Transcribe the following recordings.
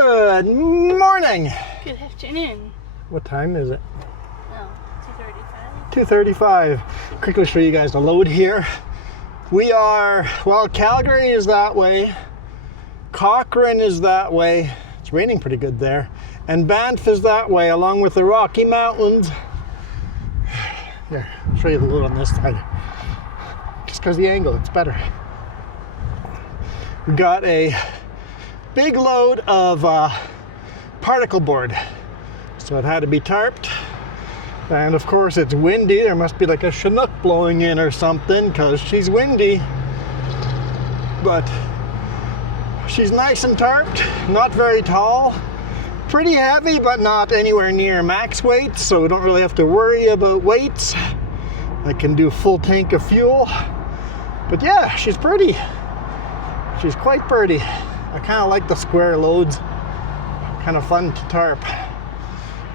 Good morning. Good afternoon. What time is it? Oh, 2:35. 2:35. Quickly show you guys the load here. We are, well, Calgary is that way. Cochrane is that way. It's raining pretty good there. And Banff is that way, along with the Rocky Mountains. Here, I'll show you the load on this side. Just because the angle, it's better. We got a big load of particle board. So it had to be tarped. And of course it's windy. There must be like a Chinook blowing in or something because she's windy. But she's nice and tarped, not very tall. Pretty heavy, but not anywhere near max weight, so we don't really have to worry about weights. I can do full tank of fuel. But yeah, she's pretty. She's quite pretty. I kind of like the square loads. Kind of fun to tarp.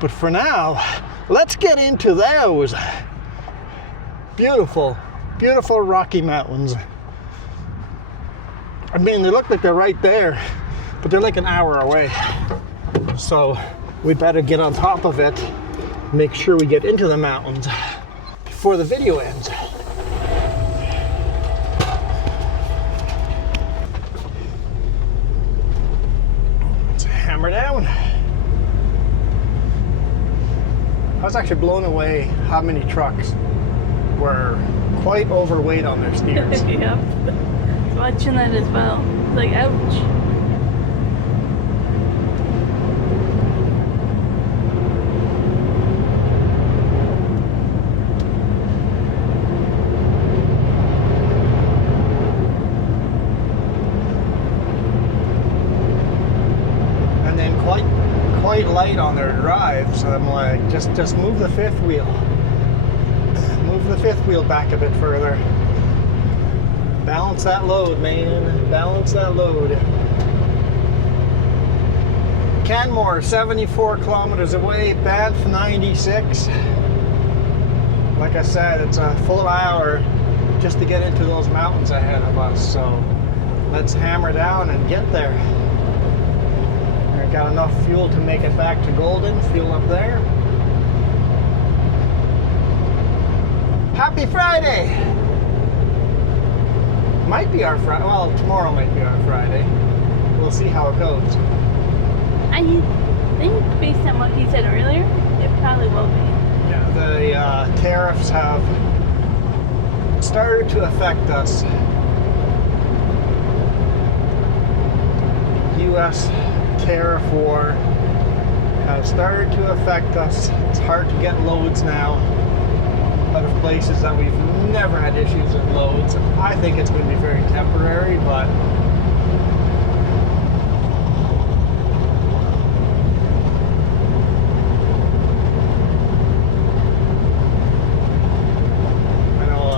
But for now, let's get into those. Beautiful, beautiful Rocky Mountains. I mean, they look like they're right there, but they're like an hour away. So we better get on top of it, make sure we get into the mountains before the video ends. Let's hammer down. I was actually blown away how many trucks were quite overweight on their steers. Yep. Watching that as well. It's like, ouch. And then quite light on their drive, so I'm like, just move the fifth wheel. Move the fifth wheel back a bit further. Balance that load, man. Balance that load. Canmore, 74 kilometers away. Banff, 96. Like I said, it's a full hour just to get into those mountains ahead of us. So let's hammer down and get there. Got enough fuel to make it back to Golden. Fuel up there. Happy Friday! Might be our Friday. Well, tomorrow might be our Friday. We'll see how it goes. I think, based on what he said earlier, it probably will be. Yeah, the tariffs have started to affect us. U.S. tariff war has started to affect us. It's hard to get loads now out of places that we've never had issues with loads. I think it's going to be very temporary, but I know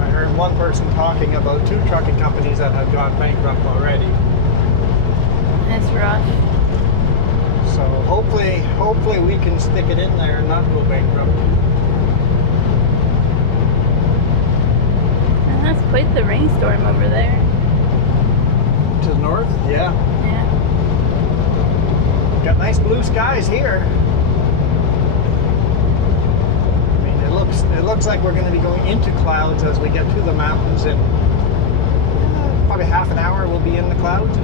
I heard one person talking about 2 trucking companies that have gone bankrupt already. That's rough. So hopefully we can stick it in there and not go bankrupt. And that's quite the rainstorm over there. To the north? Yeah. Yeah. Got nice blue skies here. I mean, it looks like we're going to be going into clouds as we get to the mountains. In probably half an hour we'll be in the clouds.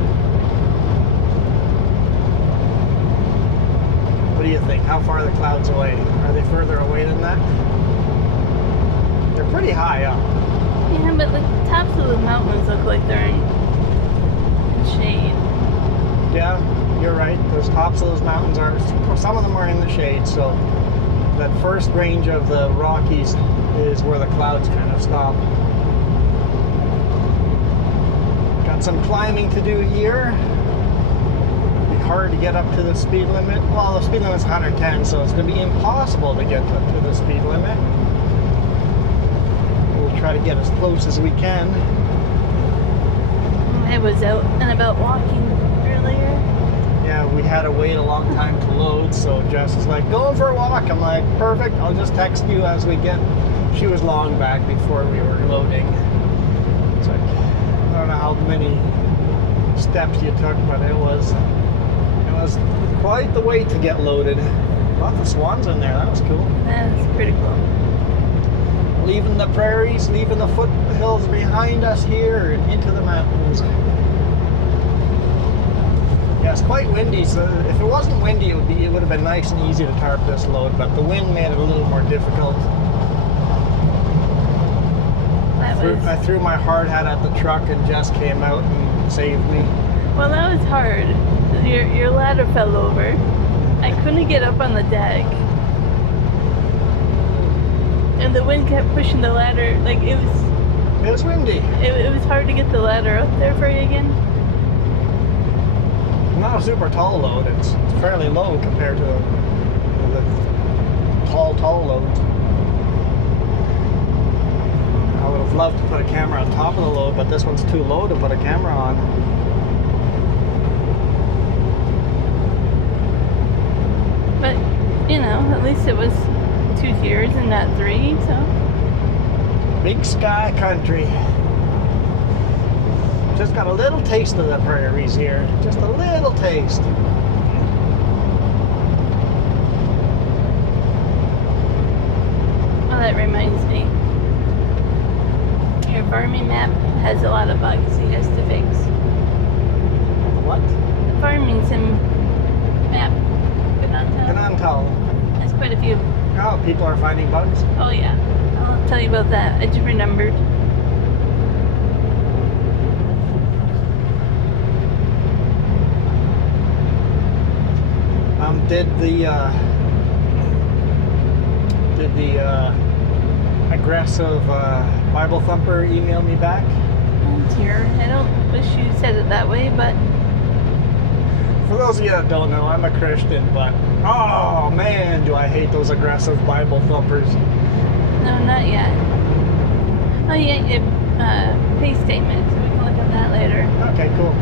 What do you think? How far are the clouds away? Are they further away than that? They're pretty high up. Yeah, but the tops of the mountains look like they're in shade. Yeah, you're right. Those tops of those mountains are, some of them are in the shade, so that first range of the Rockies is where the clouds kind of stop. Got some climbing to do here. Hard to get up to the speed limit. Well, the speed limit's 110, so it's going to be impossible to get up to the speed limit. We'll try to get as close as we can. I was out and about walking earlier. Yeah, we had to wait a long time to load, so Jess is like, going for a walk. I'm like, perfect, I'll just text you as we get. She was long back before we were loading. It's like, I don't know how many steps you took, but it was was quite the wait to get loaded. Lots of swans in there. That was cool. That's pretty cool. Leaving the prairies, leaving the foothills behind us here and into the mountains. Yeah, it's quite windy, so if it wasn't windy, it would have been nice and easy to tarp this load, but the wind made it a little more difficult. I threw my hard hat at the truck and Jess came out and saved me. Well, that was hard. Your ladder fell over. I couldn't get up on the deck. And the wind kept pushing the ladder. Like, it was windy. It was hard to get the ladder up there for you again. Not a super tall load. It's fairly low compared to the tall loads. I would have loved to put a camera on top of the load, but this one's too low to put a camera on. But, you know, at least it was 2 tiers and not 3, so. Big sky country. Just got a little taste of the prairies here. Just a little taste. Well, that reminds me. Your farming map has a lot of bugs he has to fix. What? The farming sim map. Canantal. There's quite a few. Oh, people are finding bugs? Oh yeah. I'll tell you about that. I just remembered. Did the aggressive Bible thumper email me back? Oh dear. I don't wish you said it that way, but for those of you that don't know, I'm a Christian, but oh man, do I hate those aggressive Bible thumpers. no, not yet. Oh yeah, your pay statement, so we can look at that later. Okay, cool.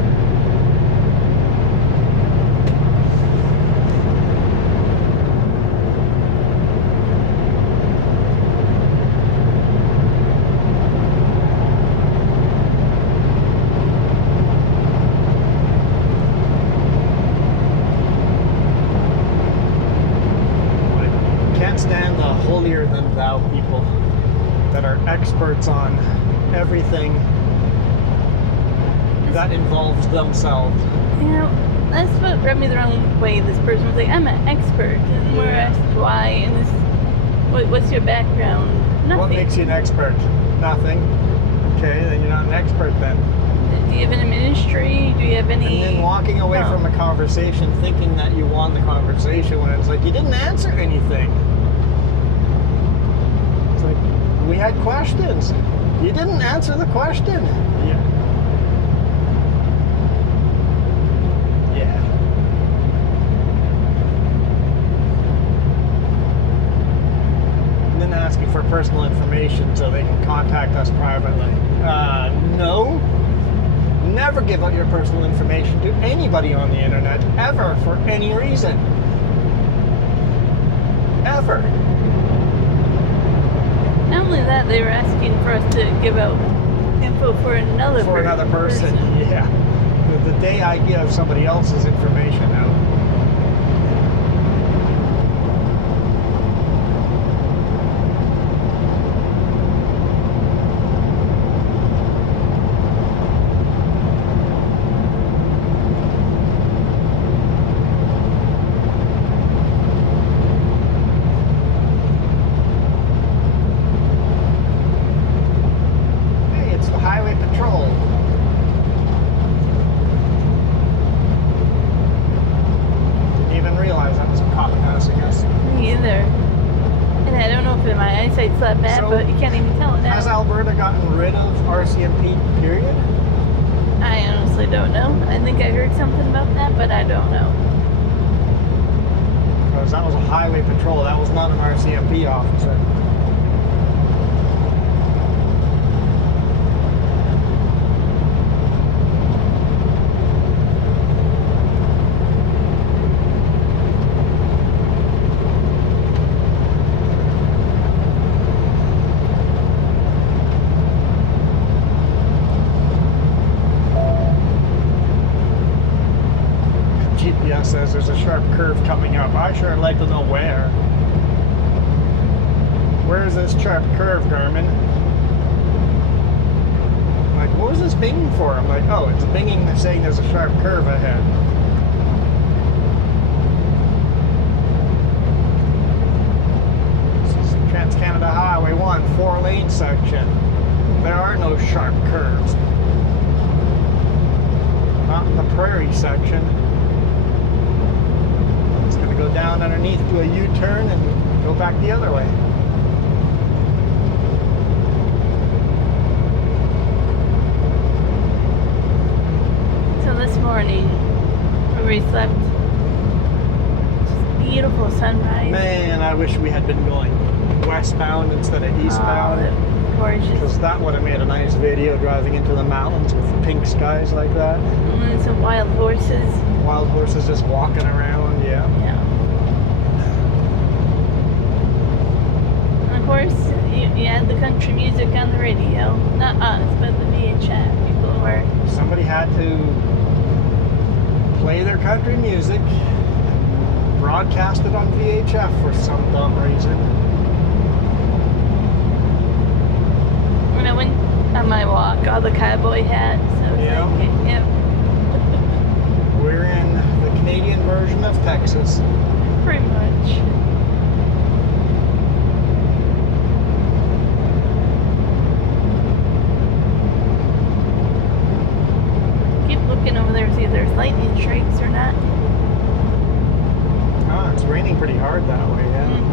Stand the holier than thou people that are experts on everything that involves themselves. You know, that's what rubbed me the wrong way. This person was like, I'm an expert. And we're asked why, and this, what's your background? Nothing. What makes you an expert? Nothing. Okay, then you're not an expert then. Do you have any ministry? Do you have any... And then walking away from a conversation thinking that you won the conversation when it's like, you didn't answer anything. It's like, we had questions. You didn't answer the question. Yeah. Yeah. And then asking for personal information so they can contact us privately. No. Never give out your personal information to anybody on the internet, ever, for any reason. Ever. Not only that, they were asking for us to give out info for another person. Yeah. The day I give somebody else's information out. That bad, so, but you can't even tell it now. Has Alberta gotten rid of RCMP, period? I honestly don't know. I think I heard something about that, but I don't know. Because that was a highway patrol. That was not an RCMP officer. GPS says there's a sharp curve coming up. I sure would like to know where. Where's this sharp curve, Garmin? I'm like, what was this binging for? I'm like, oh, it's binging saying there's a sharp curve ahead. This is Trans-Canada Highway 1, 4-lane section. There are no sharp curves. Not in the prairie section. It's going to go down underneath, do a U-turn, and go back the other way. So this morning, we slept. Just beautiful sunrise. Man, I wish we had been going westbound instead of eastbound. Oh, gorgeous. Because that would have made a nice video driving into the mountains with pink skies like that. And some wild horses. Wild horses just walking around, yeah. Yeah. And of course, you had the country music on the radio. Not us, but the VHF people were. Somebody had to play their country music, broadcast it on VHF for some dumb reason. When I went on my walk, all the cowboy hats. I was Yeah. like, yep. We're in the Canadian version of Texas. Pretty much. Keep looking over there to see if there's lightning strikes or not. Oh, it's raining pretty hard that way, yeah. Mhm.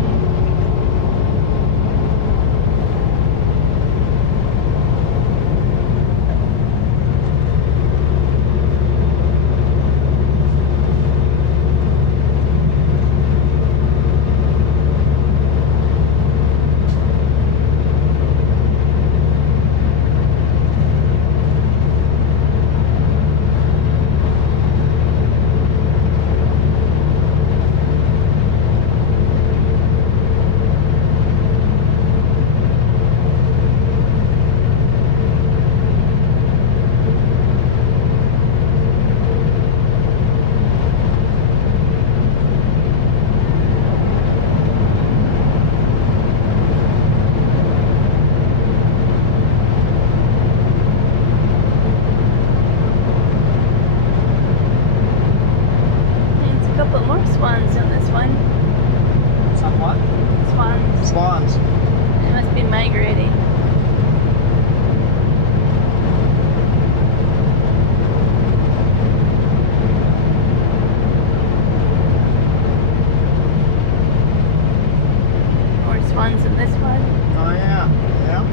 There's a couple more swans on this one. Somewhat. Swans. Swans. They must be migrating. More swans in this one. Oh yeah, yeah.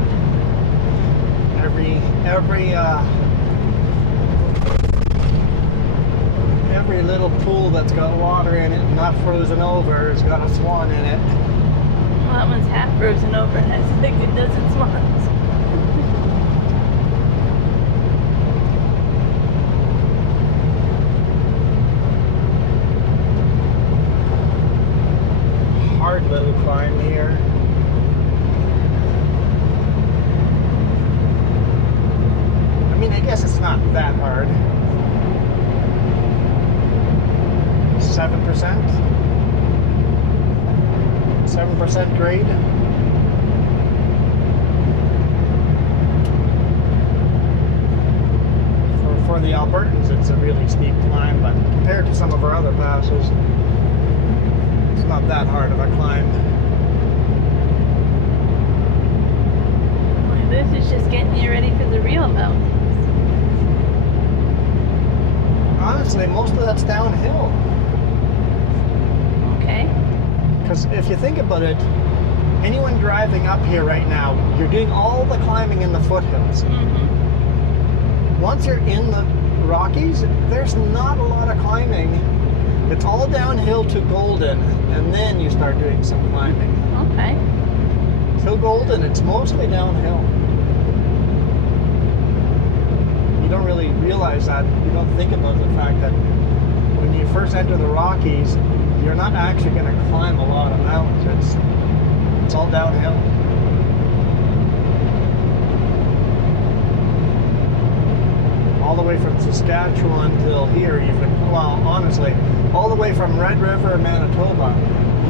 Every little pool that's got water in it and not frozen over has got a swan in it. Well, that one's half frozen over and has like a dozen swans. Hard little climb here. I mean, I guess it's not that hard. 7%? 7% grade? For the Albertans, it's a really steep climb, but compared to some of our other passes, it's not that hard of a climb. Well, this is just getting you ready for the real mountains. Honestly, most of that's downhill. Okay. Because if you think about it, anyone driving up here right now, you're doing all the climbing in the foothills. Mm-hmm. Once you're in the Rockies, there's not a lot of climbing. It's all downhill to Golden, and then you start doing some climbing. Okay. Till Golden, it's mostly downhill. You don't really realize that. You don't think about the fact that when you first enter the Rockies, you're not actually going to climb a lot of mountains. It's all downhill. all the way from Saskatchewan till here, you've been, well, honestly, all the way from Red River, Manitoba,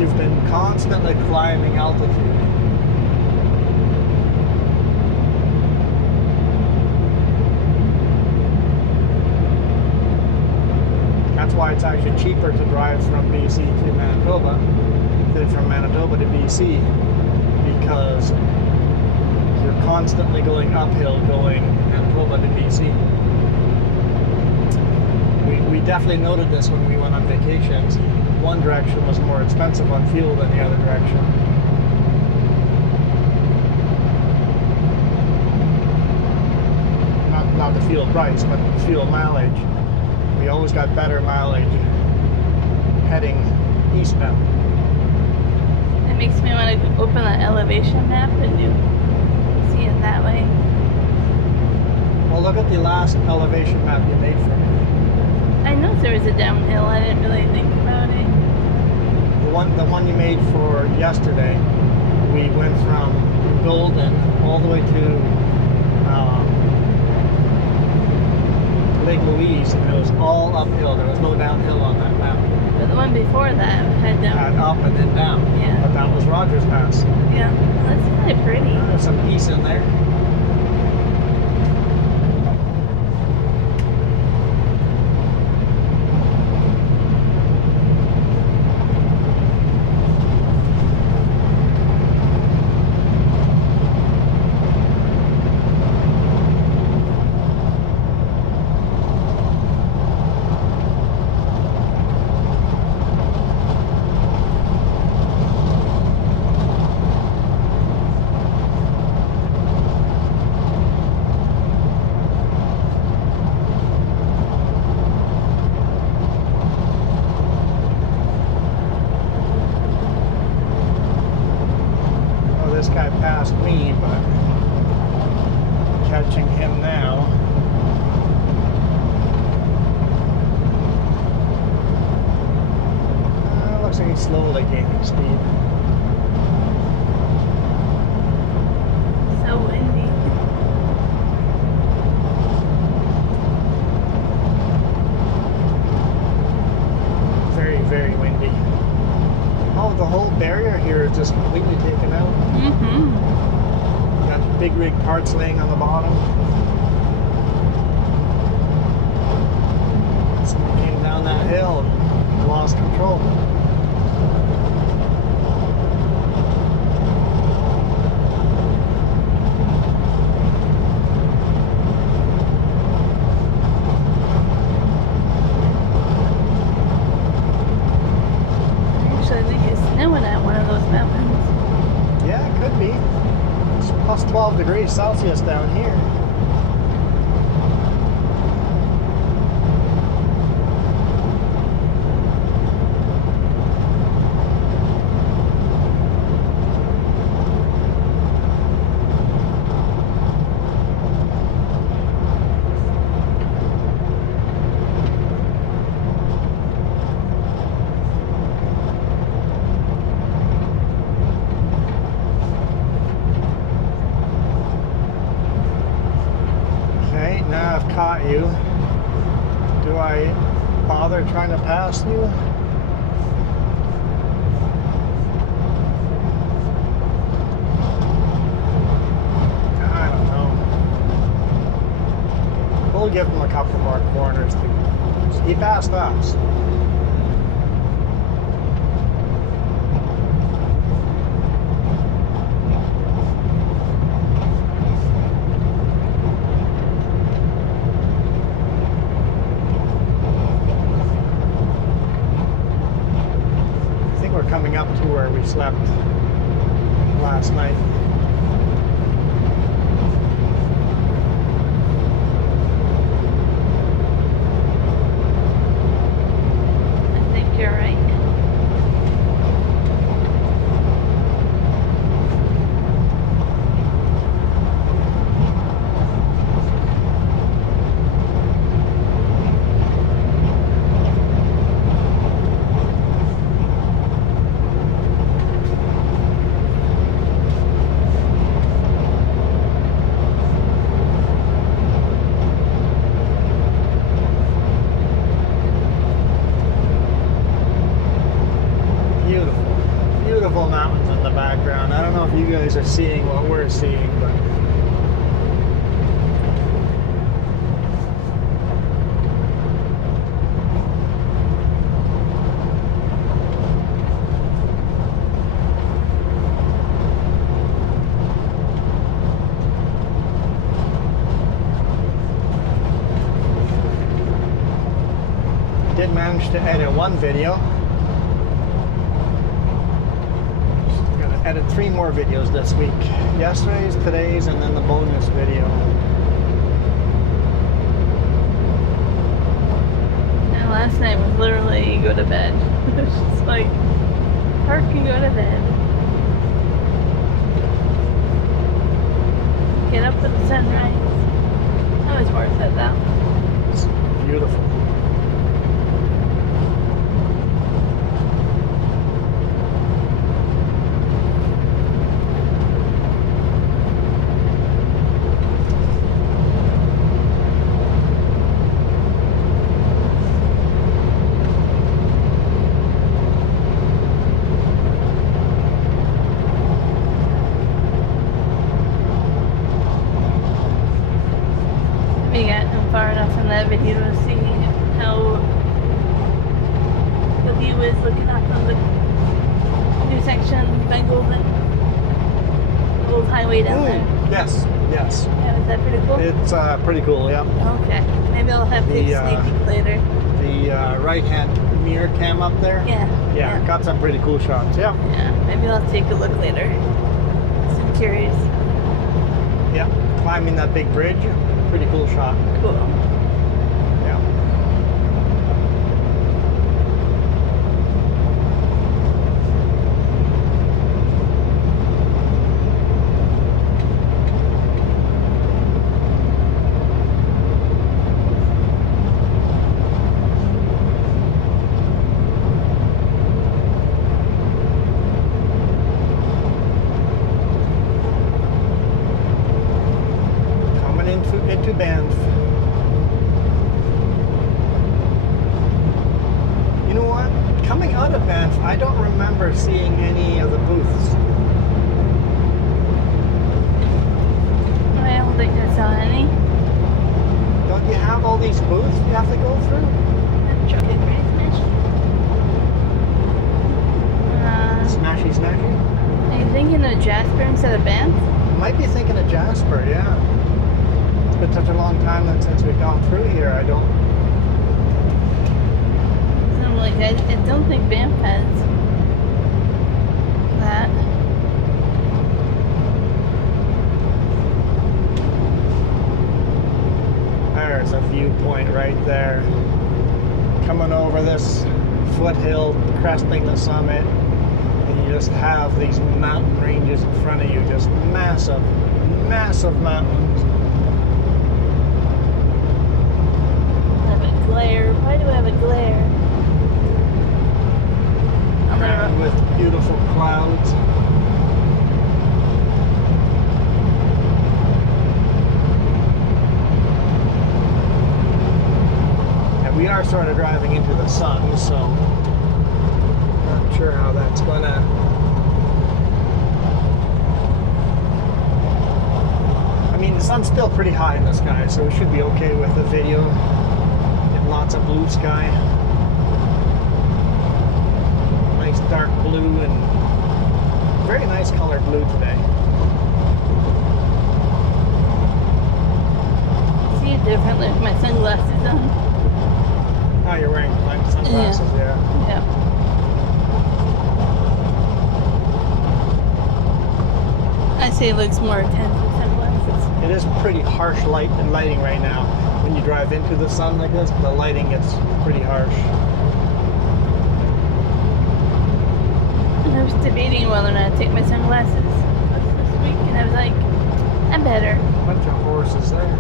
you've been constantly climbing altitude. That's why it's actually cheaper to drive from BC to Manitoba than from Manitoba to BC, because you're constantly going uphill going Manitoba to BC. We definitely noted this when we went on vacations. One direction was more expensive on fuel than the other direction. Not the fuel price, but the fuel mileage. We always got better mileage heading eastbound. It makes me want to open an elevation map and see it that way. Well, look at the last elevation map you made for me. I know there was a downhill. I didn't really think about it. The one you made for yesterday, we went from Golden all the way to Lake Louise, and it was all uphill. There was no downhill on that map. But the one before that had down. Had up and then down. Yeah. But that was Rogers Pass. Yeah, that's really pretty. There's some peace in there. This guy passed me, but catching him now. Looks like he's slowly gaining speed. So windy. Very, very windy. Oh, the whole barrier here is just completely taken out. Mm-hmm. Got big rig parts laying on the bottom. Someone came down that hill and lost control. Actually, I think it's snowing at one of those mountains. Yeah, it could be. It's plus 12 degrees Celsius down here. Now I've caught you. Do I bother trying to pass you? I don't know. We'll give him a couple more corners to. He passed us. Coming up to where we slept last night. I think you're right. guys are seeing what we're seeing, but did manage to edit one video. Just gonna edit 3 more videos this week. Yesterday's, today's, and then the bonus video. And last night was literally go to bed. It's just like, park and go to bed. Get up with the sunrise. That was worth it though. It's beautiful. We got far enough in that video to see how the view is looking up on the new section by Golden. The old highway down there. Yes, yes. Yeah, is that pretty cool? It's pretty cool, yeah. Okay. Maybe I'll have to take a sneak peek later. The right-hand mirror cam up there. Yeah. Yeah, got some pretty cool shots, yeah. Yeah, maybe I'll take a look later. I'm curious. Yeah, climbing that big bridge, pretty cool shot. Cool. Yeah. Into Banff. You know what? Coming out of Banff, I don't remember seeing any of the booths. I don't think I saw any. Don't you have all these booths you have to go through? Truck it pretty smashy. Smashy, smashy? Are you thinking of Jasper instead of Banff? Might be thinking of Jasper, yeah. It's been such a long time since we've gone through here. I don't. So I'm like, I don't think Banff has that. There's a viewpoint right there. Coming over this foothill, cresting the summit, and you just have these mountain ranges in front of you, just massive, massive mountains. I have a glare. Why do I have a glare? Crowned with beautiful clouds. We are sort of driving into the sun, so not sure how that's gonna. I mean, the sun's still pretty high in the sky, so we should be okay with the video. And lots of blue sky. Nice dark blue and very nice color blue today. I see it differently with my sunglasses on. Oh, you're wearing like sunglasses, yeah. Yeah. I say it looks more intense with sunglasses. It is pretty harsh lighting right now. When you drive into the sun like this, the lighting gets pretty harsh. I was debating whether or not to take my sunglasses this week, and I was like, I better. Bunch of horses there.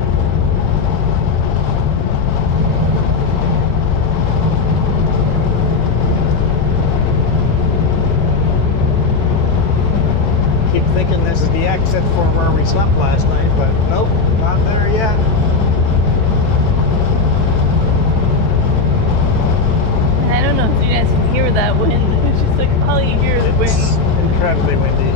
Keep thinking this is the exit for where we slept last night, but nope, not there yet. I don't know if you guys can hear that wind. It's just like all you hear is the It's wind. incredibly windy.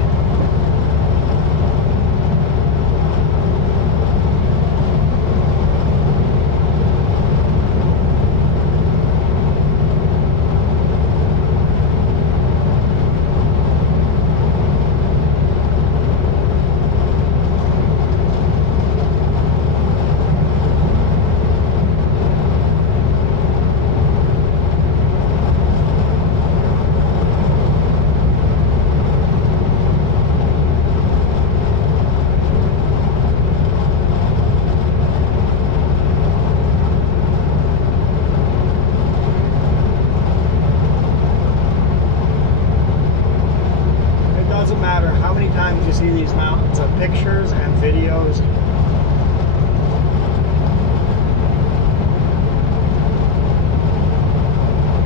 times you see these mountains of pictures and videos.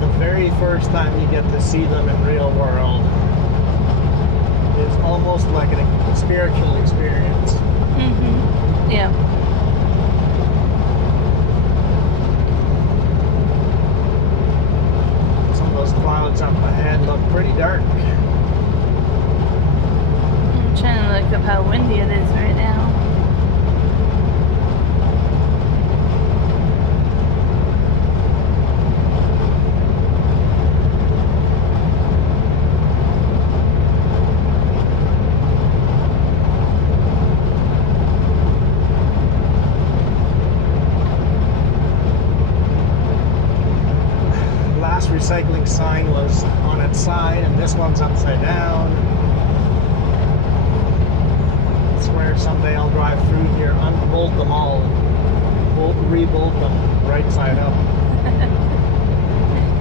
The very first time you get to see them in real world is almost like a spiritual experience. Mm-hmm. Yeah. Some of those clouds up ahead look pretty dark. I'm trying to look up how windy it is right now. Recycling sign was on its side, and this one's upside down. I swear someday I'll drive through here, unbolt them all, and rebolt them right side up.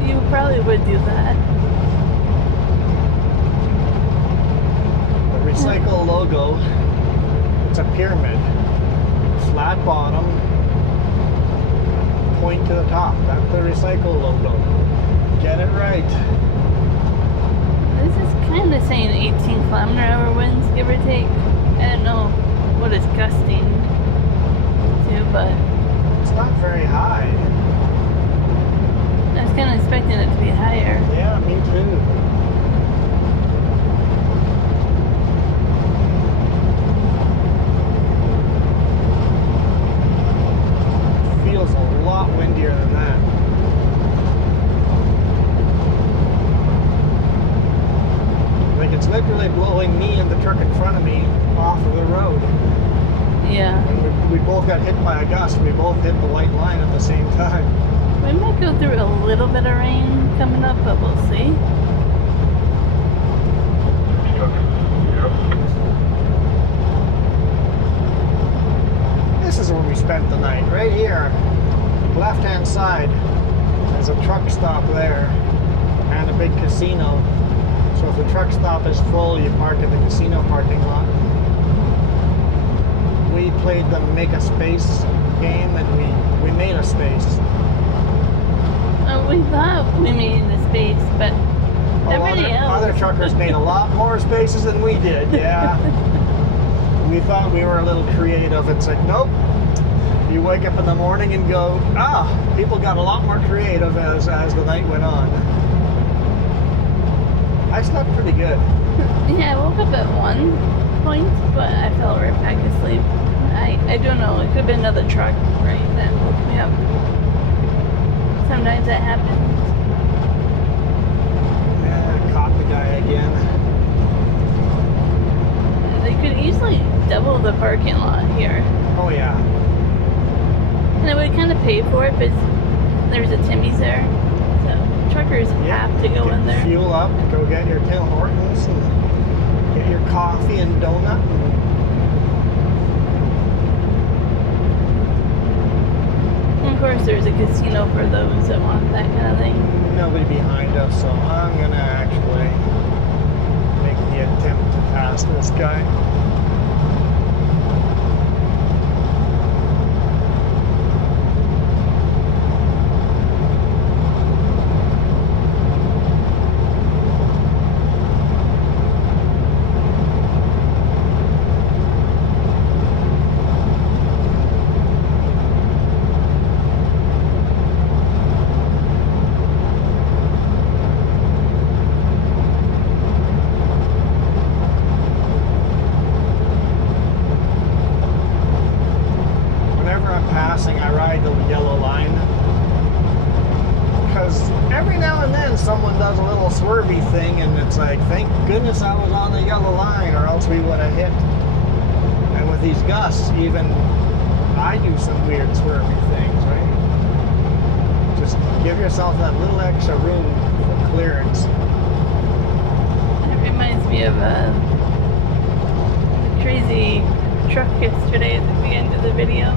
You probably would do that. The recycle logo, it's a pyramid, flat bottom, point to the top. That's the recycle logo. Get it right. This is kind of saying 18 km/h winds, give or take. I don't know what it's gusting to, but It's not very high. I was kind of expecting it to be higher. Yeah, me too. Feels a lot windier than that. Like it's literally blowing me and the truck in front of me off of the road. Yeah. And we both got hit by a gust. We both hit the white line at the same time. We might go through a little bit of rain coming up, but we'll see. This is where we spent the night, right here. Left-hand side. There's a truck stop there and a big casino. So if the truck stop is full, you park at the casino parking lot. We played the make a space game, and we made a space. We thought we made the space, but everybody else. Other truckers made a lot more spaces than we did, yeah. We thought we were a little creative. It's like, nope. You wake up in the morning and go, people got a lot more creative as the night went on. I slept pretty good. Yeah, I woke up at one point, but I fell right back asleep. I don't know, it could have been another truck, right, that woke me up. Sometimes that happens. Yeah, I caught the guy again. They could easily double the parking lot here. Oh yeah. And I would kind of pay for it, but there's a Timmy's there. So truckers have to go in there. Fuel up, go get your Tim Hortons, and get your coffee and donut. And of course, there's a casino for those that want that kind of thing. Nobody behind us, so I'm gonna actually make the attempt to pass this guy. I ride the yellow line, because every now and then someone does a little swervy thing, and it's like, thank goodness I was on the yellow line, or else we would have hit. And with these gusts, even I do some weird swervy things, right? Just give yourself that little extra room for clearance. It reminds me of a crazy truck yesterday at the end of the video.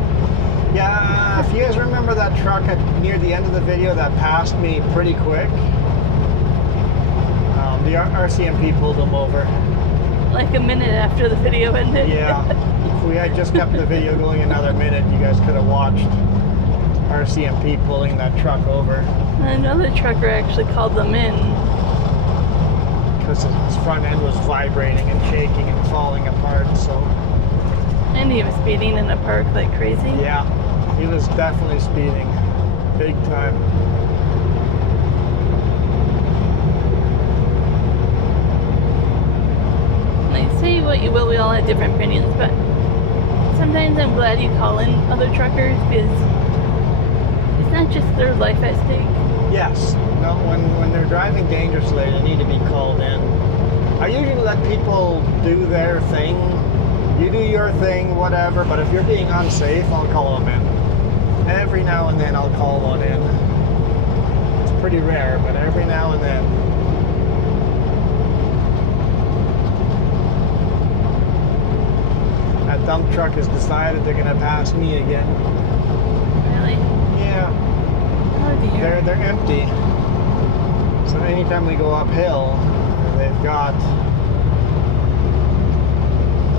Yeah, if you guys remember that truck near the end of the video that passed me pretty quick, the RCMP pulled them over. like a minute after the video ended. Yeah. If we had just kept the video going another minute, you guys could have watched RCMP pulling that truck over. Another trucker actually called them in. Because his front end was vibrating and shaking and falling apart, so... And he was speeding in the park like crazy. Yeah, he was definitely speeding. Big time. Like, say what you will, we all have different opinions, but sometimes I'm glad you call in other truckers because it's not just their life at stake. Yes. No, when they're driving dangerously, they need to be called in. I usually let people do their thing. You do your thing, whatever, but if you're being unsafe, I'll call them in. Every now and then I'll call one in. It's pretty rare, but every now and then. That dump truck has decided they're gonna pass me again. Really? Yeah. Oh dear. They're empty. So anytime we go uphill, they've got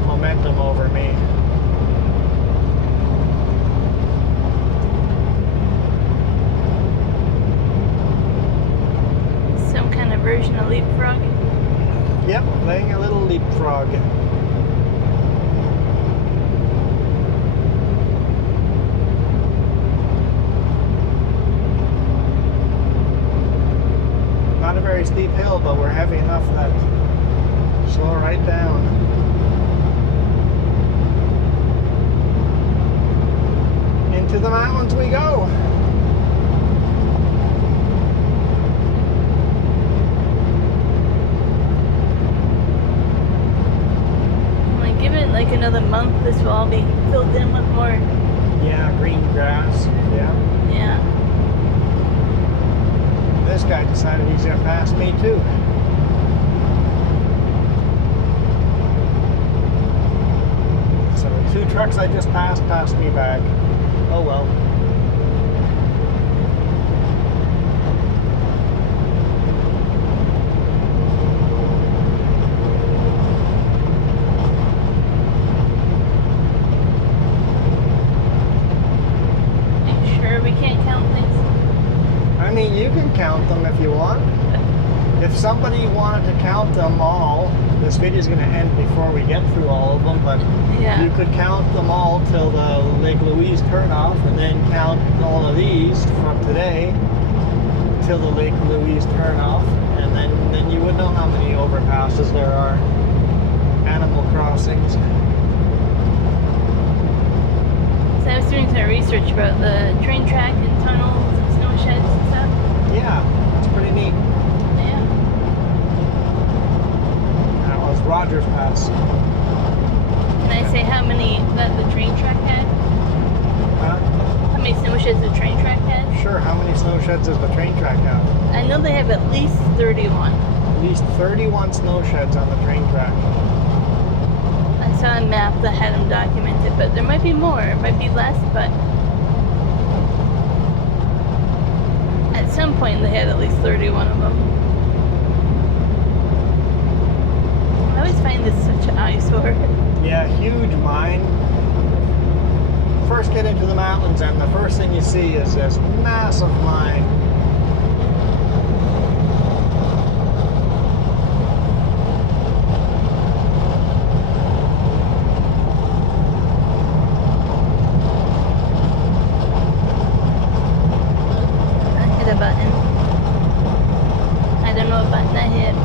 momentum over me. Some kind of version of leapfrog. Yep, playing a little leapfrog. Not a very steep hill, but we're heavy enough that slow right down. Into the mountains we go. Like, give it like another month, this will all be filled in with more. Yeah, green grass. Yeah. Yeah. This guy decided he's gonna pass me too. So the two trucks I just passed me back. Oh well. Are you sure we can't count these? I mean, you can count them if you want. If somebody wanted to count them all, this video is going to end before we get through all of them, but Yeah. you could count them all till the Lake Louise turnoff, and then count all of these from today till the Lake Louise turnoff, and then you would know how many overpasses there are. Animal crossings. So I was doing some research about the train track and tunnels and snow sheds and stuff. Yeah, it's pretty neat. Yeah. That was Rogers Pass. Can I say how many that the train track had? How many snow sheds the train track had? Sure, how many snow sheds does the train track have? I know they have at least 31. At least 31 snow sheds on the train track. I saw a map that had them documented, but there might be more. It might be less, but at some point they had at least 31 of them. I always find this such an eyesore. Yeah, huge mine. First get into the mountains and the first thing you see is this massive mine. I hit a button. I don't know what button I hit.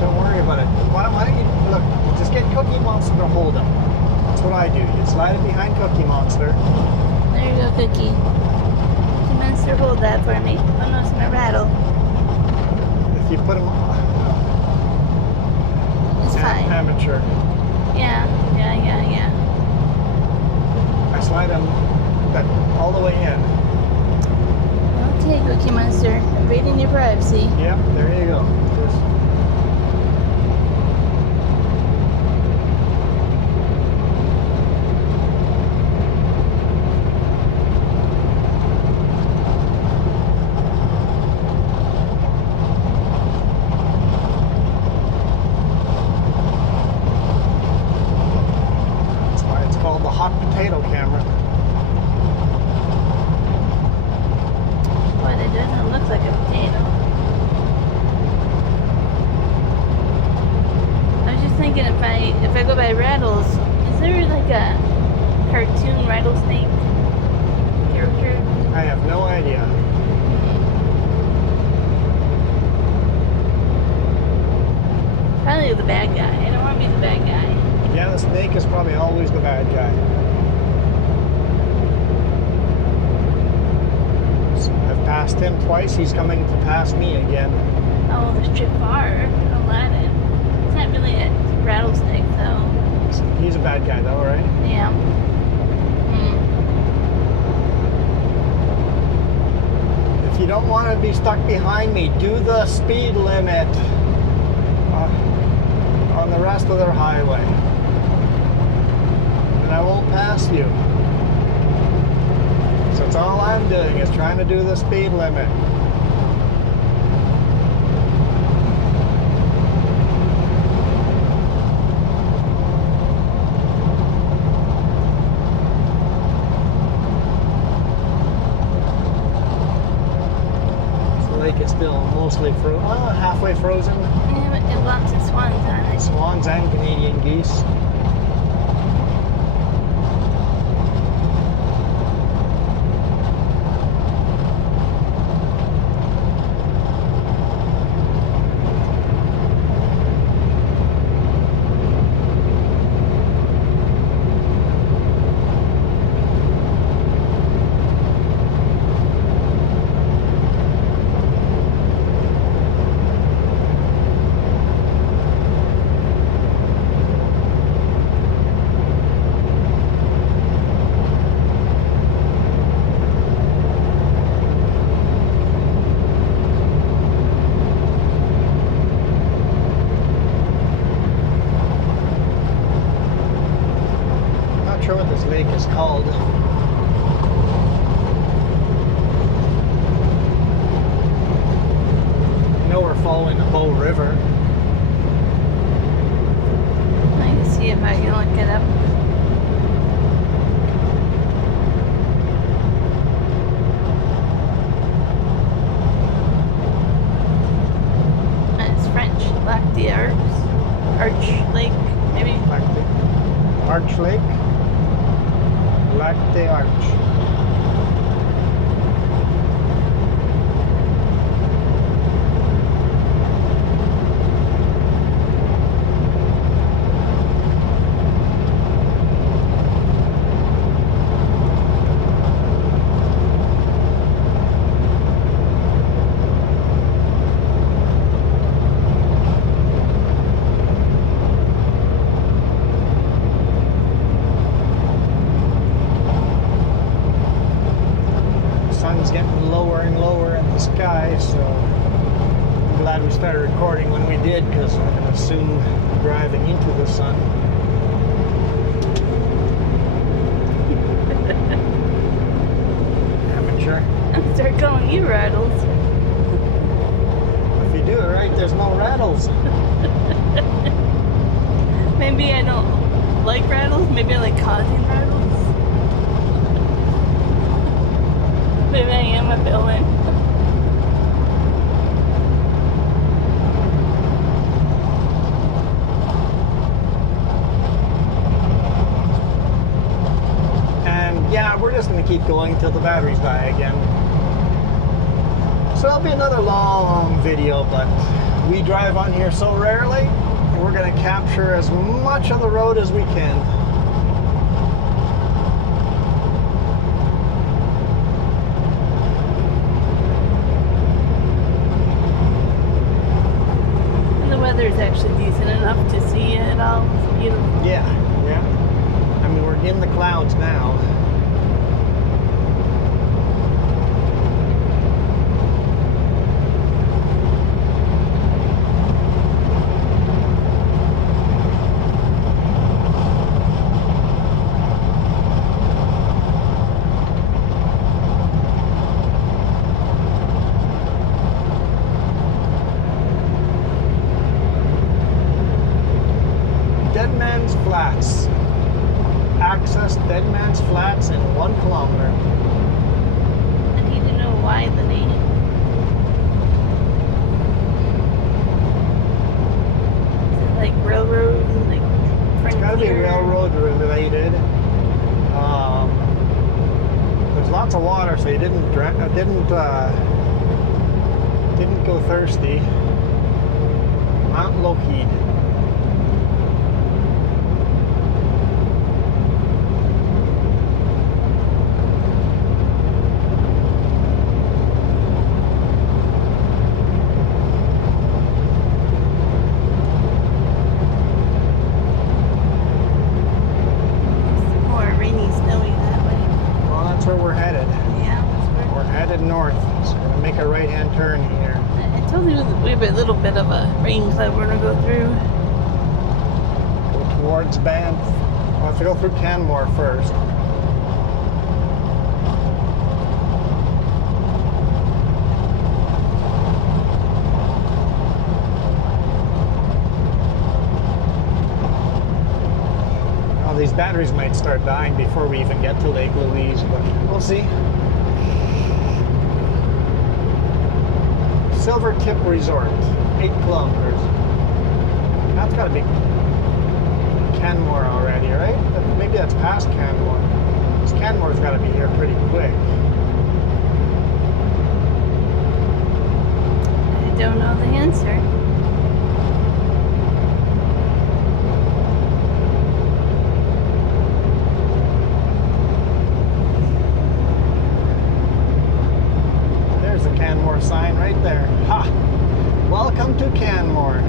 Don't worry about it. Why don't you, look, just get Cookie Monster to hold him. That's what I do. You slide it behind Cookie Monster. There you go, Cookie. Cookie Monster, hold that for me. Oh no, it's gonna rattle. If you put him It's fine. amateur. Yeah. I slide him all the way in. Okay, Cookie Monster. Invading your privacy. Yep, there you go. Just camera. But it doesn't look like a potato. I was just thinking if I go by Rattles, is there like a cartoon rattlesnake character? I have no idea. Probably the bad guy. I don't want to be the bad guy. Yeah, the snake is probably always the bad guy. So I've passed him twice. He's coming to pass me again. Oh, there's Jafar, Aladdin. It's not really a rattlesnake, though. So he's a bad guy, though, right? Yeah. If you don't want to be stuck behind me, do the speed limit on the rest of their highway. And I won't pass you. So that's all I'm doing is trying to do the speed limit. Lake is still mostly halfway frozen. Yeah, but it lots of swans on it. Swans and Canadian geese. Lake is called. I know we're following the Bow River. I can see if I can look it up. And it's French. Lac Arch Lake, maybe. Arch Lake. Lac des Arches. Getting lower and lower in the sky, so I'm glad we started recording when we did, because we're going to soon be driving into the sun. Amateur. I'll start calling you Rattles. If you do it right, there's no rattles. Maybe I don't like rattles, maybe I like causing rattles. Maybe I am a villain. And yeah, we're just going to keep going till the batteries die again. So it'll be another long video, but we drive on here so rarely, we're going to capture as much of the road as we can. Weather's actually decent enough to see it all. It's beautiful. Yeah. I mean, we're in the clouds now. Flats. Access Dead Man's Flats months in 1 kilometer. I need to know why the name. Is it like railroad, like It's got to be frontier? railroad related. There's lots of water, so you didn't go thirsty. Mount Lockheed. Or rainy, snowy that way. Well, that's where we're headed. Yeah, that's We're headed north, so we're gonna make a right-hand turn here. I told you we have a little bit of a rain cloud we're gonna go through. Go towards Banff. We'll have to go through Canmore first. Well, these batteries might start dying before we even get to Lake Louise, but we'll see. Silver Tip Resort, 8 kilometers. That's got to be Canmore already, right? Maybe that's past Canmore. Because Canmore's got to be here pretty quick. I don't know the answer. There's the Canmore sign right there. Ha! Welcome to Canmore.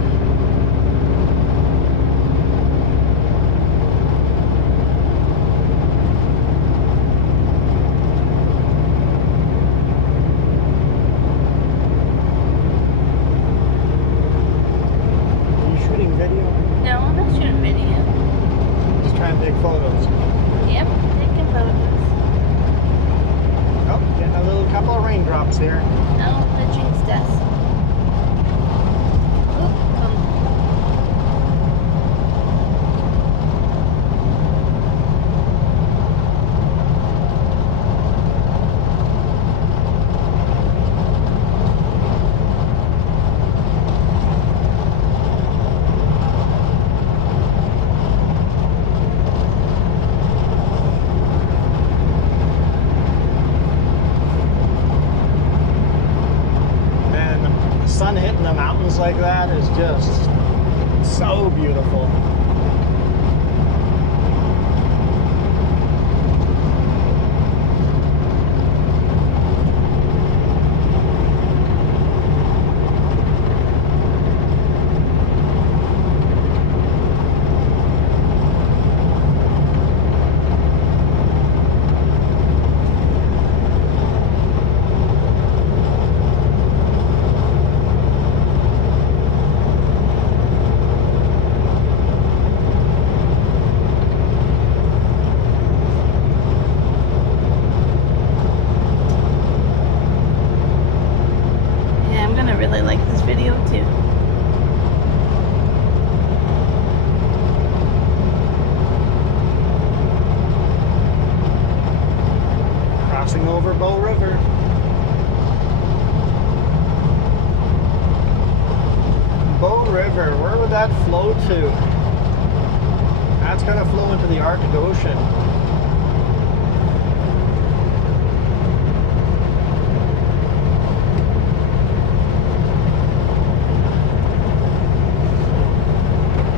Are you shooting video? No, I'm not shooting video. Just trying to take photos. Yep, taking photos. Oh, getting a little couple of raindrops here. No, the jinxed us. Oop, come. And the sun hitting the mountains like that is just so beautiful. Yeah, I'm gonna really like this video too. Crossing over Bow River. Bow River, where would that flow to? That's gonna flow into the Arctic Ocean.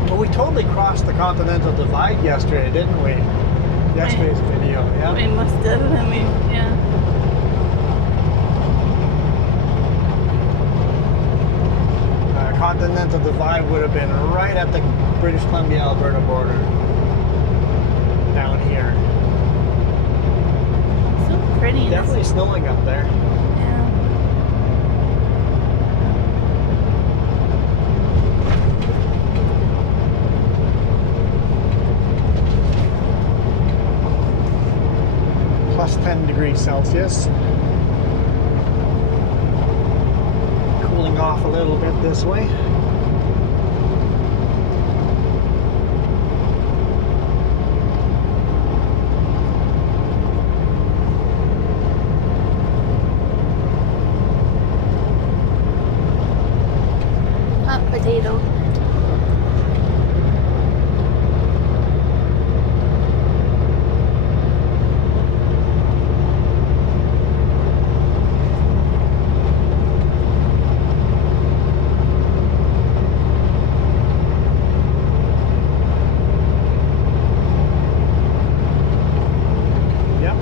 Well, we totally crossed the Continental Divide yesterday, didn't we? Yesterday's video, yeah. We must have, I mean, yeah. Continental Divide would have been right at the British Columbia-Alberta border. Down here. So pretty. in this- Definitely snowing up there. Yeah. Plus 10 degrees Celsius. Cooling off a little bit this way.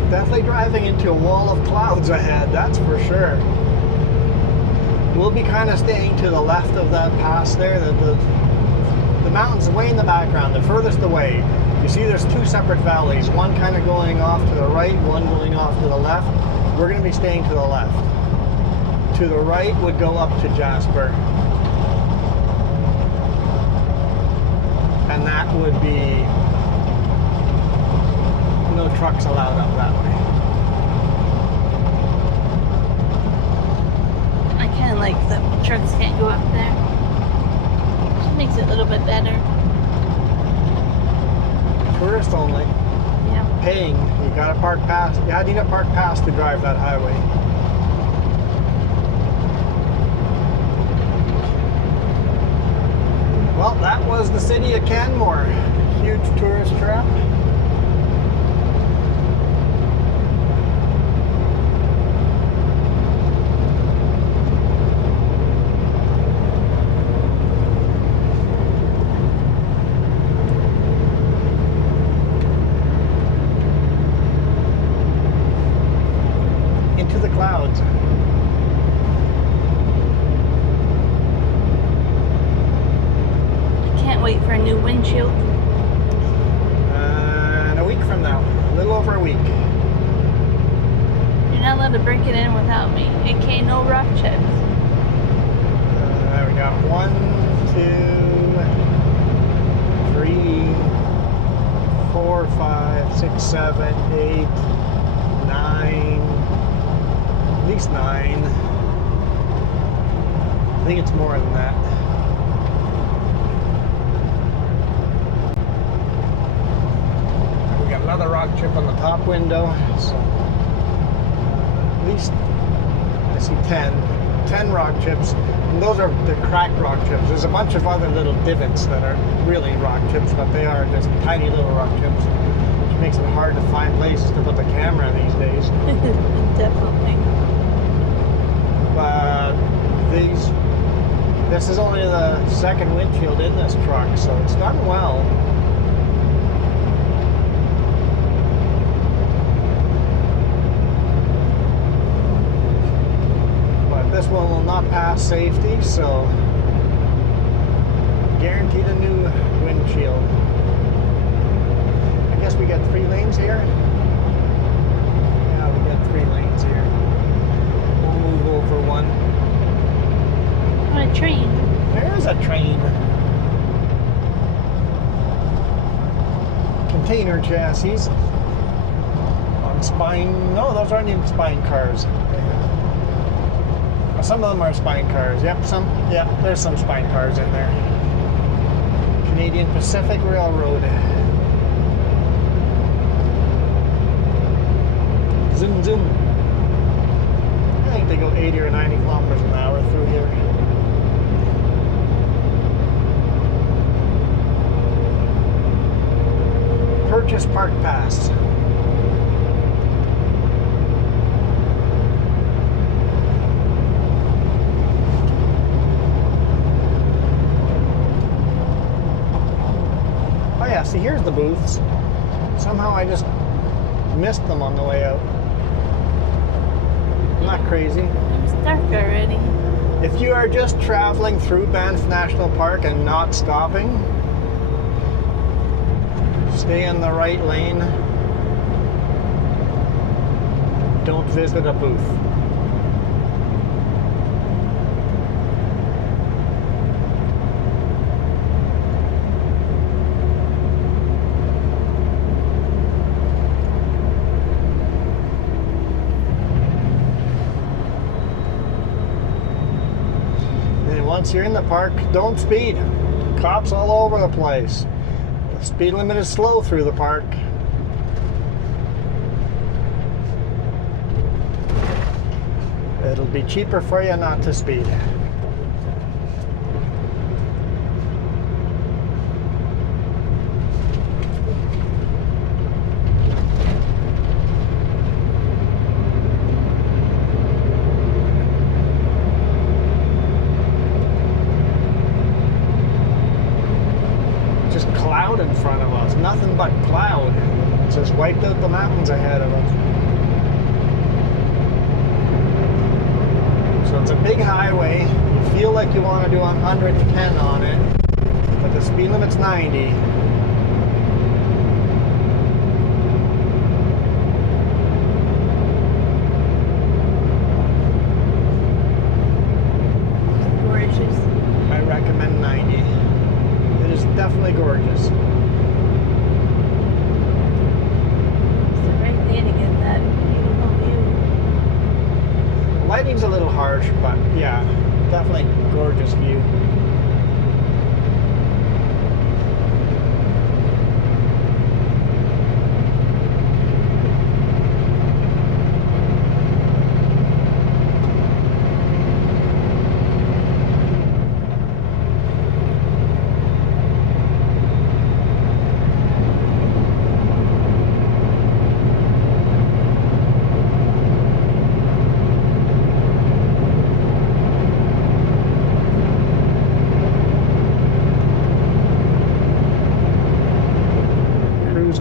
Definitely driving into a wall of clouds ahead, that's for sure. We'll be kind of staying to the left of that pass there. The mountain's way in the background, the furthest away. You see there's two separate valleys, one kind of going off to the right, one going off to the left. We're going to be staying to the left. To the right would go up to Jasper. And that would be no trucks allowed up that way. I kind of like the trucks can't go up there. It makes it a little bit better. Tourist only. Yeah. Paying. You gotta park pass. You need a park pass to drive that highway. Well, that was the city of Canmore. Huge tourist trap. Into the clouds. Wait for a new windshield. And a week from now, a little over a week. You're not allowed to break it in without me. AK, no rock chips. We got 1, 2, 3, 4, 5, 6, 7, 8, 9. At least 9. I think it's more than that. Another rock chip on the top window. So at least I see 10 rock chips, and those are the cracked rock chips. There's a bunch of other little divots that are really rock chips, but they are just tiny little rock chips, which makes it hard to find places to put the camera these days. Definitely. But this is only the second windshield in this truck, so it's done well. This one will not pass safety, so guaranteed a new windshield. I guess we got 3 lanes here. Yeah, we got 3 lanes here. We'll move over one. On a train. There's a train. Container chassis on spine. No, those aren't even spine cars. Some of them are spine cars. Yep, there's some spine cars in there. Canadian Pacific Railroad. Zoom, zoom. I think they go 80 or 90 kilometers an hour through here. Purchase Park Pass. See, here's the booths. Somehow I just missed them on the way out. Not crazy. It's dark already. If you are just traveling through Banff National Park and not stopping, stay in the right lane. Don't visit a booth. Once you're in the park, don't speed. Cops all over the place. The speed limit is slow through the park. It'll be cheaper for you not to speed. In front of us, nothing but cloud. It just wiped out the mountains ahead of us. So it's a big highway. You feel like you want to do 110 on it, but the speed limit's 90. Gorgeous. I recommend 90. It is definitely gorgeous. It's the right day to get that beautiful view. Lighting's a little harsh, but yeah, definitely gorgeous view.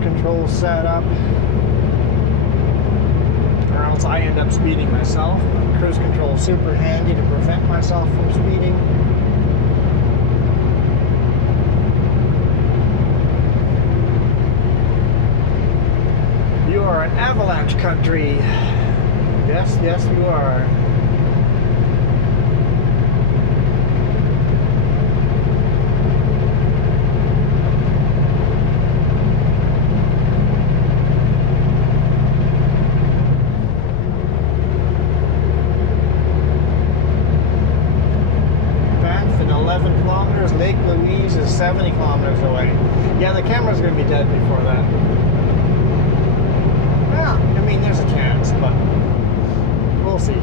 Control set up, or else I end up speeding myself. But cruise control is super handy to prevent myself from speeding. You are an avalanche country. Yes, yes, you are. Lake Louise is 70 kilometers away. Yeah, the camera's going to be dead before that. Yeah, I mean, there's a chance, but we'll see.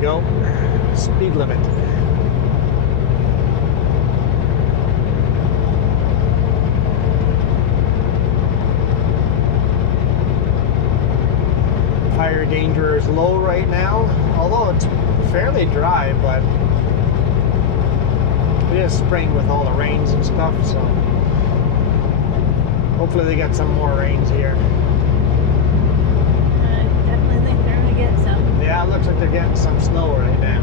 Go. Speed limit. Fire danger is low right now, although it's fairly dry, but it is spring with all the rains and stuff, so hopefully they get some more rains here. Definitely think they're going to get some. Yeah, it looks like they're getting some snow right now.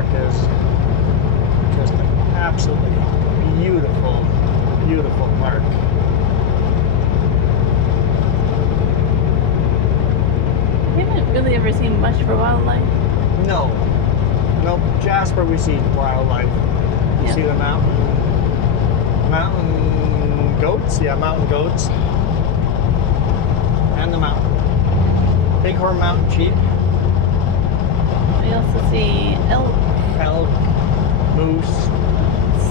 Is just an absolutely beautiful, beautiful park. We haven't really ever seen much for wildlife. No. Nope. Jasper we see wildlife. You Yep. see the mountain goats? Yeah, mountain goats. And the Bighorn mountain sheep. We also see elk. Elk, moose,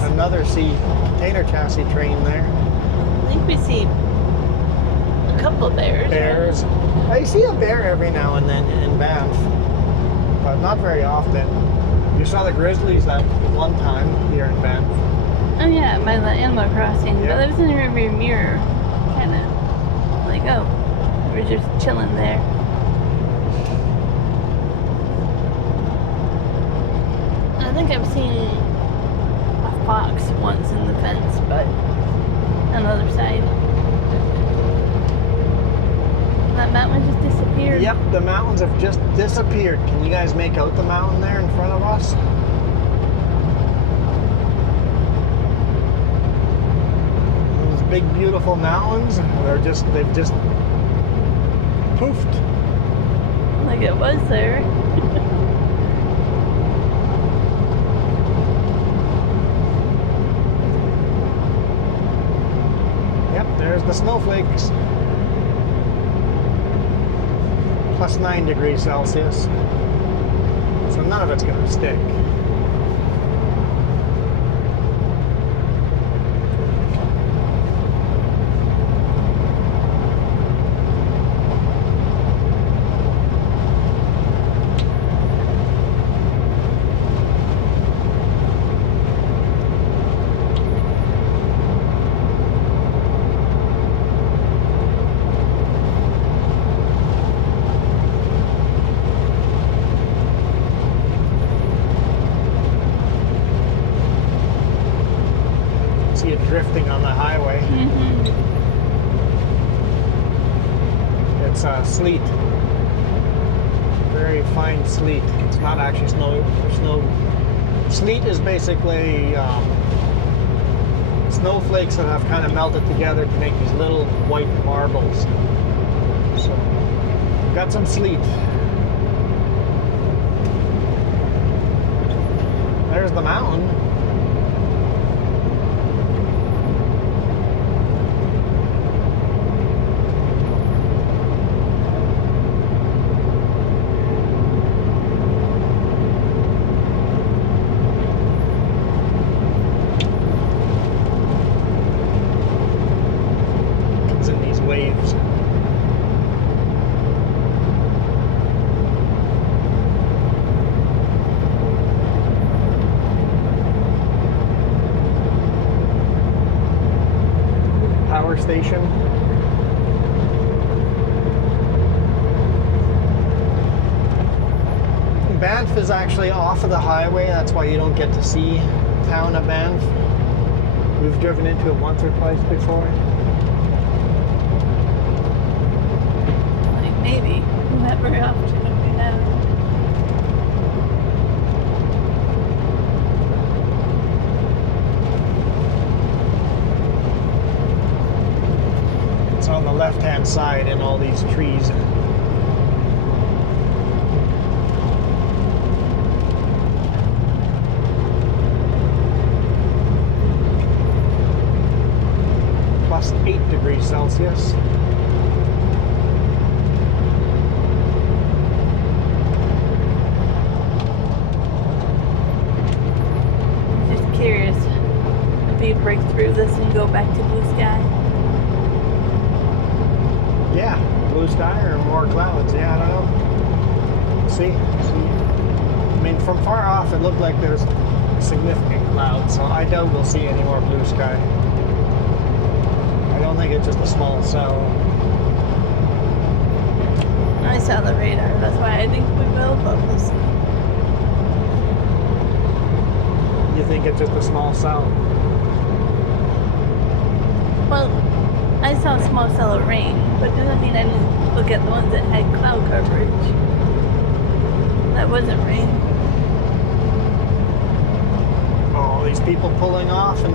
another container chassis train there. I think we see a couple of bears. Bears. I see a bear every now and then in Banff, but not very often. You saw the grizzlies that one time here in Banff. Oh yeah, by the Animal Crossing. Yeah. But that was in the rearview mirror. Kind of like, oh, we're just chilling there. I think I've seen a fox once in the fence, but on the other side. that mountain just disappeared. Yep, the mountains have just disappeared. Can you guys make out the mountain there in front of us? Those big, beautiful mountains, they've just poofed. Like it was there. Yep, there's the snowflakes. Plus 9 degrees Celsius. So none of it's going to stick. See it drifting on the highway. Mm-hmm. It's sleet. Very fine sleet. It's not actually snow. Sleet is basically snowflakes that have kind of melted together to make these little white marbles. So, got some sleet. There's the mountain. Waves. Power station. Banff is actually off of the highway, that's why you don't get to see town of Banff. We've driven into it once or twice before. Maybe. Not very often if we have. It's on the left-hand side in all these trees. Plus 8 degrees Celsius. Curious if you break through this and go back to blue sky. Yeah, blue sky or more clouds. Yeah, I don't know. See. I mean, from far off, it looked like there's significant clouds, so I doubt we'll see any more blue sky. I don't think it's just a small cell. I saw the radar. That's why I think we will, but we'll see. You think it's just a small cell? Well, I saw a small cell of rain, but doesn't mean I didn't look at the ones that had cloud coverage. That wasn't rain. Oh, these people pulling off and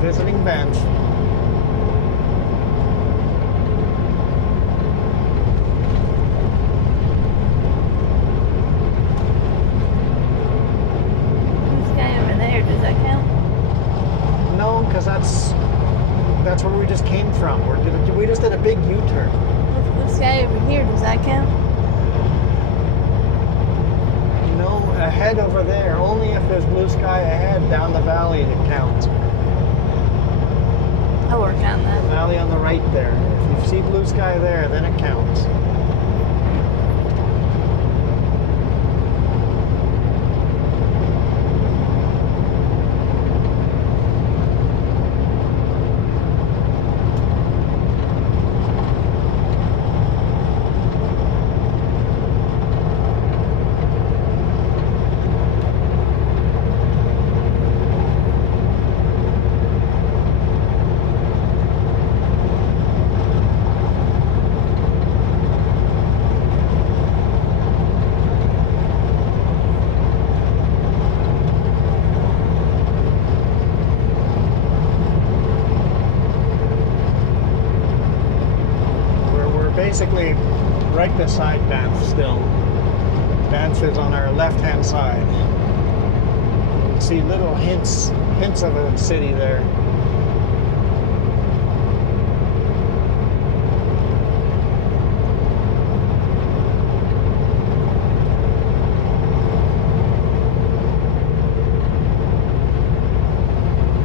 visiting Banff. Does that count? No, because that's where we just came from. We just did a big U-turn. Blue sky over here, does that count? No, ahead over there. Only if there's blue sky ahead down the valley it counts. I'll work on that. Valley on the right there. If you see blue sky there, then it counts. basically right beside Banff still. Banff is on our left-hand side. You see little hints of a city there.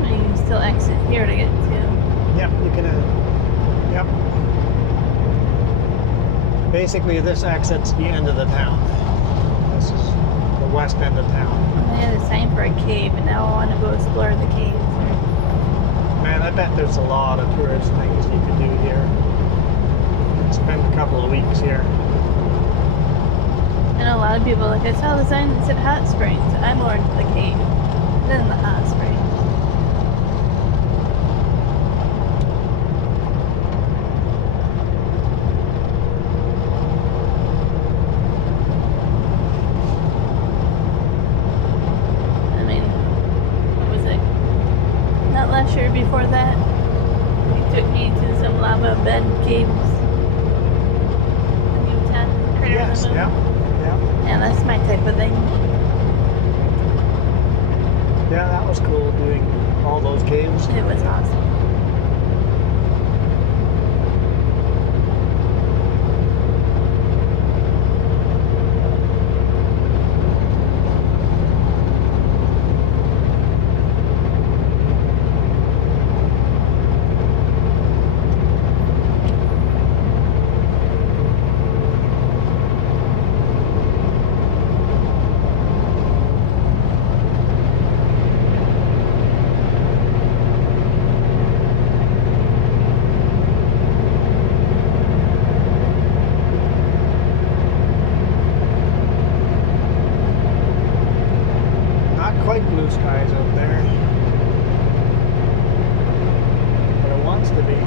You can still exit here to get to. Yep, you can. Yep. Basically, this exits the end of the town. This is the west end of town. I had a sign for a cave, and now I want to go explore the cave. Man, I bet there's a lot of tourist things you could do here. Spend a couple of weeks here. I know a lot of people, like I saw the sign that said hot springs. I'm more into the cave than the hot springs. I mean, what was it? Not last year, before that, he took me to some lava bed caves. In Utah, Crater in Yes, the Moon. yeah. Yeah, that's my type of thing. Yeah, that was cool doing all those caves. It was awesome. Not quite blue skies out there, but it wants to be.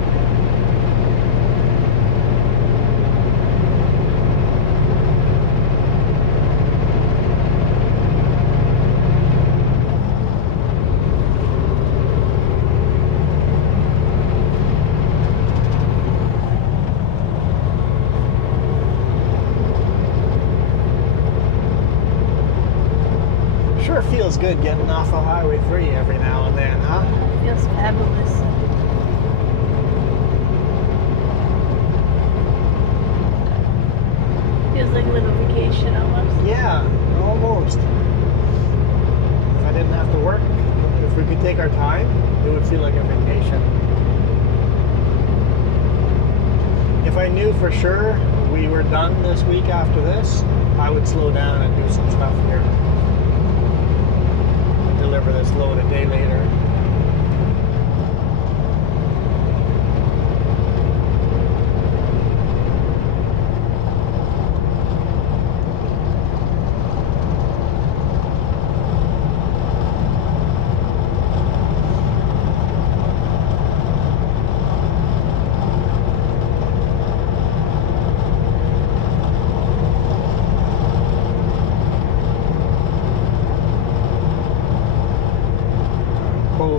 Sure feels good getting off of Highway 3 every now and then, huh? Feels fabulous. Feels like a little vacation almost. Yeah, almost. If I didn't have to work, if we could take our time, it would feel like a vacation. If I knew for sure we were done this week after this, I would slow down and do some stuff here. Deliver this load a day later.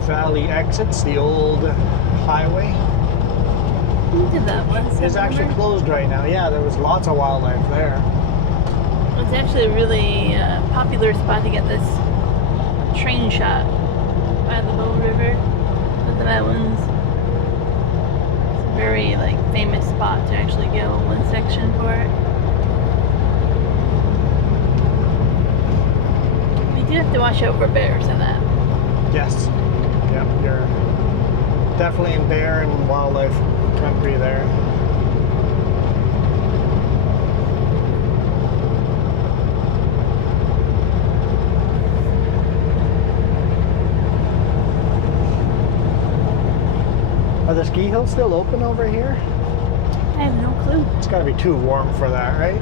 Valley exits, the old highway, We did that once. is actually remember? closed right now. Yeah, there was lots of wildlife there. It's actually a really popular spot to get this train shot by the Bow River with the mountains. It's a very famous spot to actually go one section for it. We do have to watch out for bears in that. Yes. Yep, you're definitely in bear and wildlife country there. Are the ski hills still open over here? I have no clue. It's got to be too warm for that, right?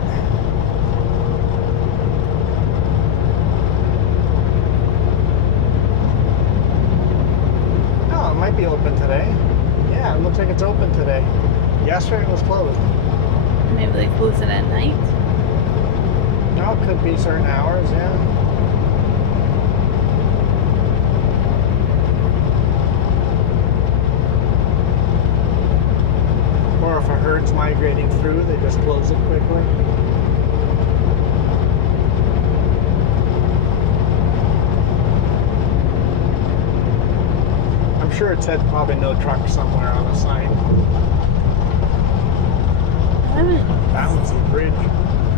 Oh, it might be open today. Yeah, it looks like it's open today. Yesterday it was closed. Maybe they close it at night. No, it could be certain hours, yeah. Or if a herd's migrating through, they just close it quickly. I'm sure it said probably no truck somewhere on the sign. That one's a bridge.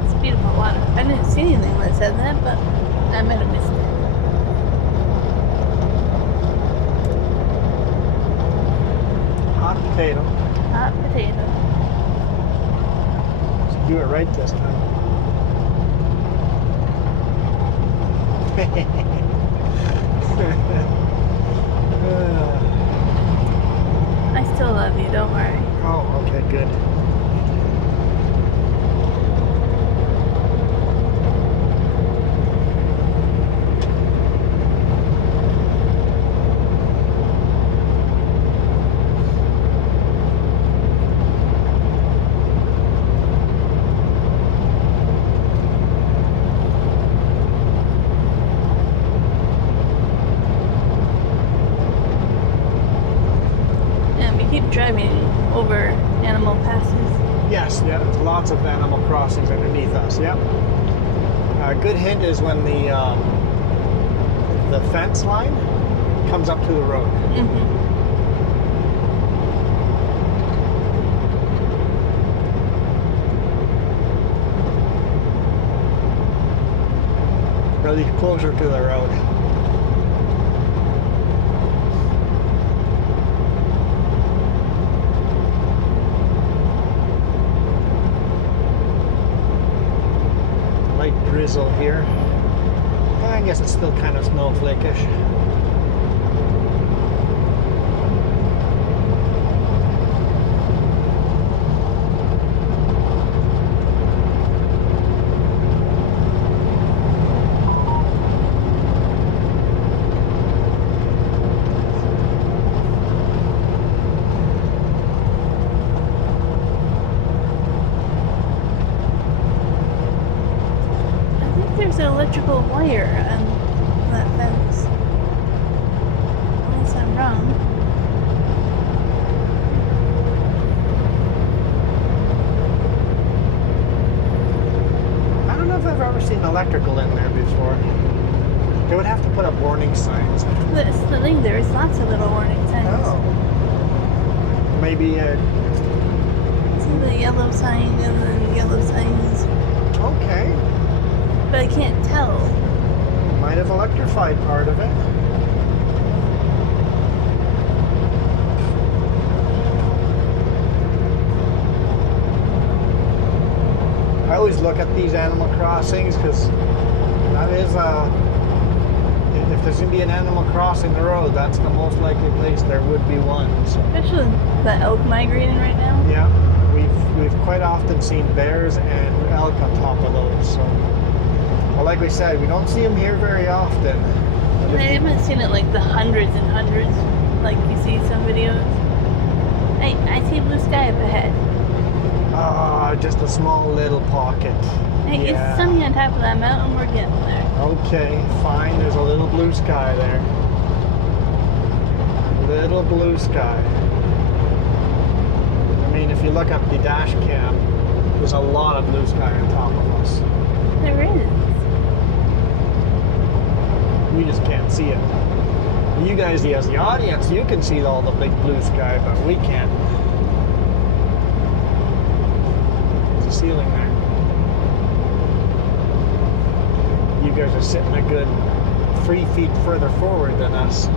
It's beautiful water. I didn't see anything that said that, but I might have missed it. Hot potato. Hot potato. Let's do it right this time. I still love you, don't worry. Oh, okay, good. Driving over animal passes. Yes, yeah, there's lots of animal crossings underneath us, yep. A good hint is when the fence line comes up to the road. Mm-hmm. Really closer to the road. Light drizzle here. I guess it's still kind of snowflake-ish. There's an electrical wire on that fence. Unless I'm wrong. I don't know if I've ever seen electrical in there before. They would have to put up warning signs. That's the thing, there's lots of little warning signs. Oh. Maybe See the yellow sign and the yellow signs. okay. But I can't tell. Might have electrified part of it. I always look at these animal crossings because that is if there's going to be an animal crossing the road, that's the most likely place there would be one. So. Especially the elk migrating right now. Yeah, we've quite often seen bears and elk on top of those. So. Well, like we said, we don't see them here very often. And I haven't seen it like the hundreds and hundreds, like you see some videos. I see blue sky up ahead. Ah, just a small little pocket. Hey, it's sunny on top of that mountain, we're getting there. Okay, fine, there's a little blue sky there. Little blue sky. I mean, if you look up the dash cam, there's a lot of blue sky on top of us. There is. We just can't see it. You guys, as the audience, you can see all the big blue sky, but we can't. There's a ceiling there. You guys are sitting a good 3 feet further forward than us. I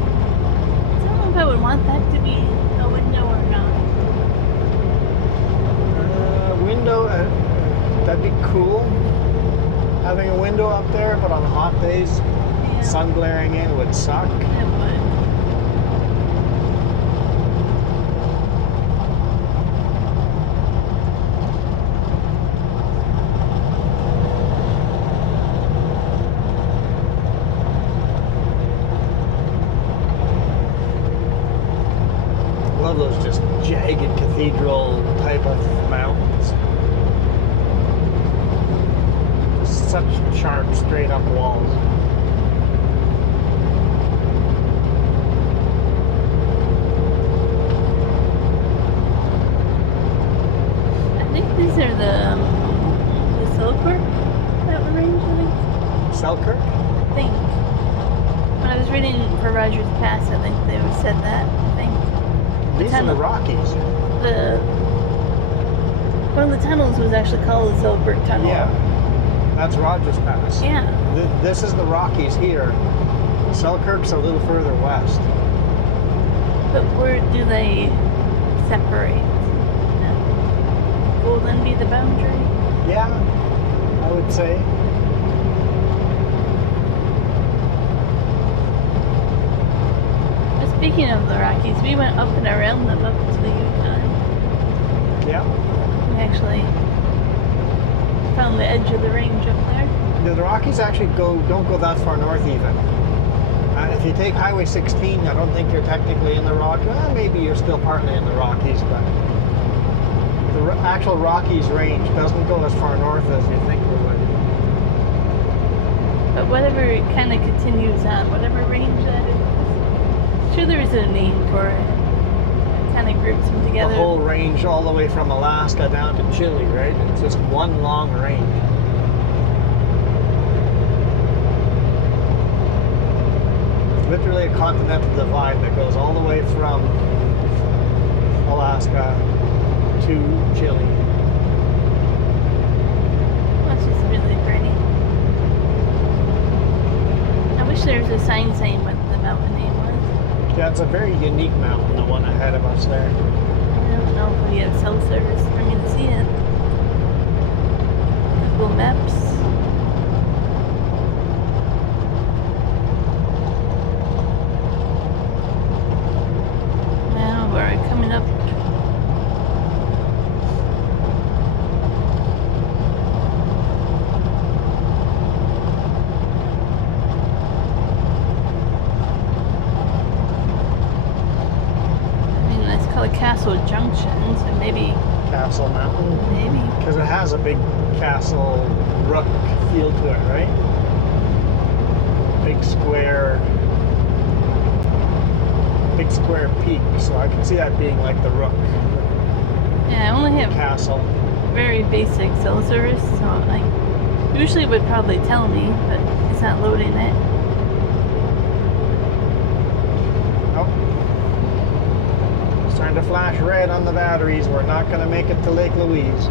don't know if I would want that to be a window or not. Window, that'd be cool. Having a window up there, but on hot days, Yeah. sun glaring in would suck. It would. Love those just jagged cathedral type of mountains. Such sharp, straight up walls. Selkirk? I think. When I was reading for Rogers Pass, I think they said that. I think. These are the Rockies. One of the tunnels was actually called the Selkirk Tunnel. Yeah, that's Rogers Pass. Yeah. This is the Rockies here. Selkirk's a little further west. But where do they separate? Will then be the boundary? Yeah, I would say. But speaking of the Rockies, we went up and around them up to the Yukon. Yeah. We actually found the edge of the range up there. The Rockies actually don't go that far north even. If you take Highway 16, I don't think you're technically in the Rockies. Well, maybe you're still partly in the Rockies, but the actual Rockies range doesn't go as far north as you think it would. But whatever it kind of continues on, whatever range that is, sure there is a name for it. It kind of groups them together. The whole range all the way from Alaska down to Chile, right? It's just one long range. Literally a continental divide that goes all the way from Alaska to Chile. That's just really pretty. I wish there was a sign saying what the mountain name was. Yeah, it's a very unique mountain, the one ahead of us there. I don't know if we have cell service for me to see it. Google Maps. Now we're coming up. Let's call it Castle Junction, so maybe. Castle Mountain. Maybe. Because it has a big castle rook feel to it, right? Big square peak, so I can see that being like the rook Yeah, I only have castle. very basic cell service, so I usually would probably tell me, but it's not loading it. Oh. Starting to flash red on the batteries. We're not going to make it to Lake Louise.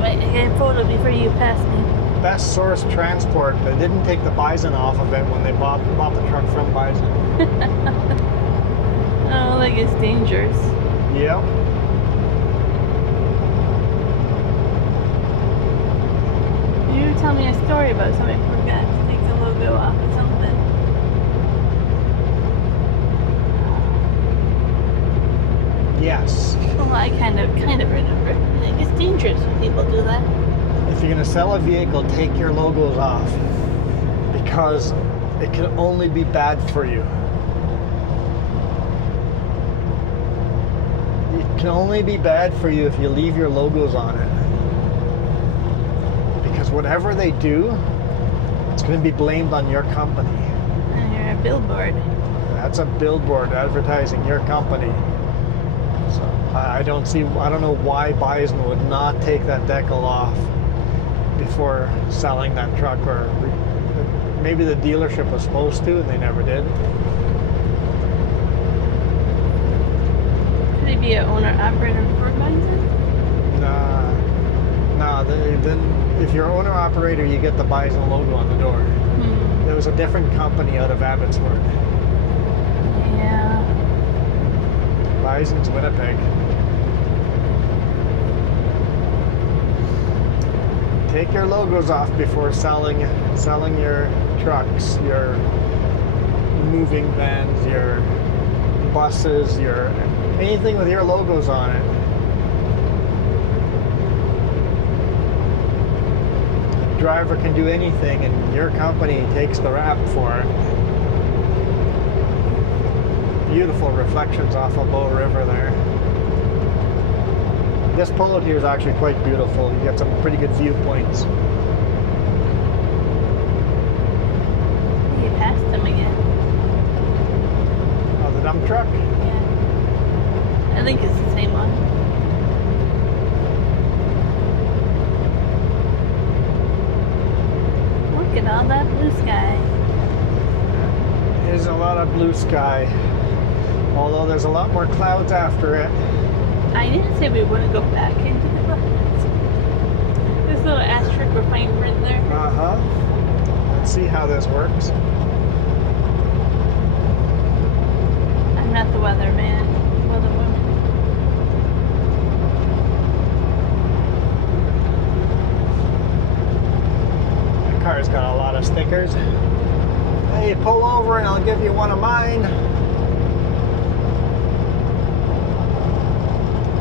Wait, I get a photo before you pass me. Best source transport. They didn't take the bison off of it when they bought the truck from Bison. Oh, like it's dangerous. Yep. You were telling me a story about somebody who forgot to take the logo off of something. Yes. Well, I kind of remember. Like, it's dangerous when people do that. If you're going to sell a vehicle, take your logos off, because it can only be bad for you. It can only be bad for you if you leave your logos on it. Because whatever they do, it's going to be blamed on your company. And you're a billboard. That's a billboard advertising your company. So I don't know why Bison would not take that decal off before selling that truck, or maybe the dealership was supposed to and they never did. Could he be an owner-operator for Bison? Nah. Then if you're owner-operator, you get the Bison logo on the door. There was a different company out of Abbotsford. Yeah. Bison's Winnipeg. Take your logos off before selling your trucks, your moving vans, your buses, your anything with your logos on it. The driver can do anything, and your company takes the rap for it. Beautiful reflections off of Bow River there. This pullout here is actually quite beautiful. You get some pretty good viewpoints. passed him again. Oh, the dump truck? Yeah. I think it's the same one. Look at all that blue sky. There's a lot of blue sky. Although there's a lot more clouds after it. I didn't say we wouldn't go back into the clouds. This little asterisk or fine print there. Uh-huh. Let's see how this works. I'm not the weatherman. Weather woman. The car's got a lot of stickers. Hey, pull over and I'll give you one of mine.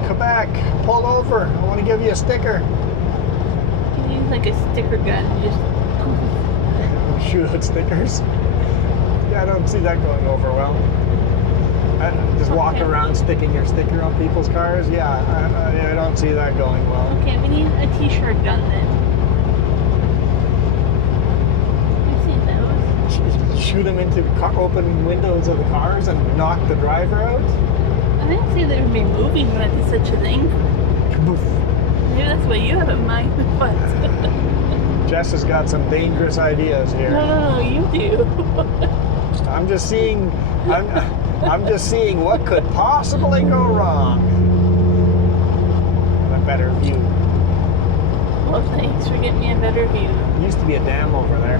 Quebec, pull over. I want to give you a sticker. You can use like a sticker gun. Just Shoot out stickers. Yeah, I don't see that going over well. Just walk Okay. around sticking your sticker on people's cars. Yeah, I don't see that going well. okay, we need a t-shirt gun then. You've seen those. Shoot them into open windows of the cars and knock the driver out. I didn't say they would be moving when I did such a thing. Kaboof. Maybe that's what you have in mind. But Jess has got some dangerous ideas here. no, you do. I'm just seeing. I'm just seeing what could possibly go wrong. A better view. Well, thanks for getting me a better view. There used to be a dam over there.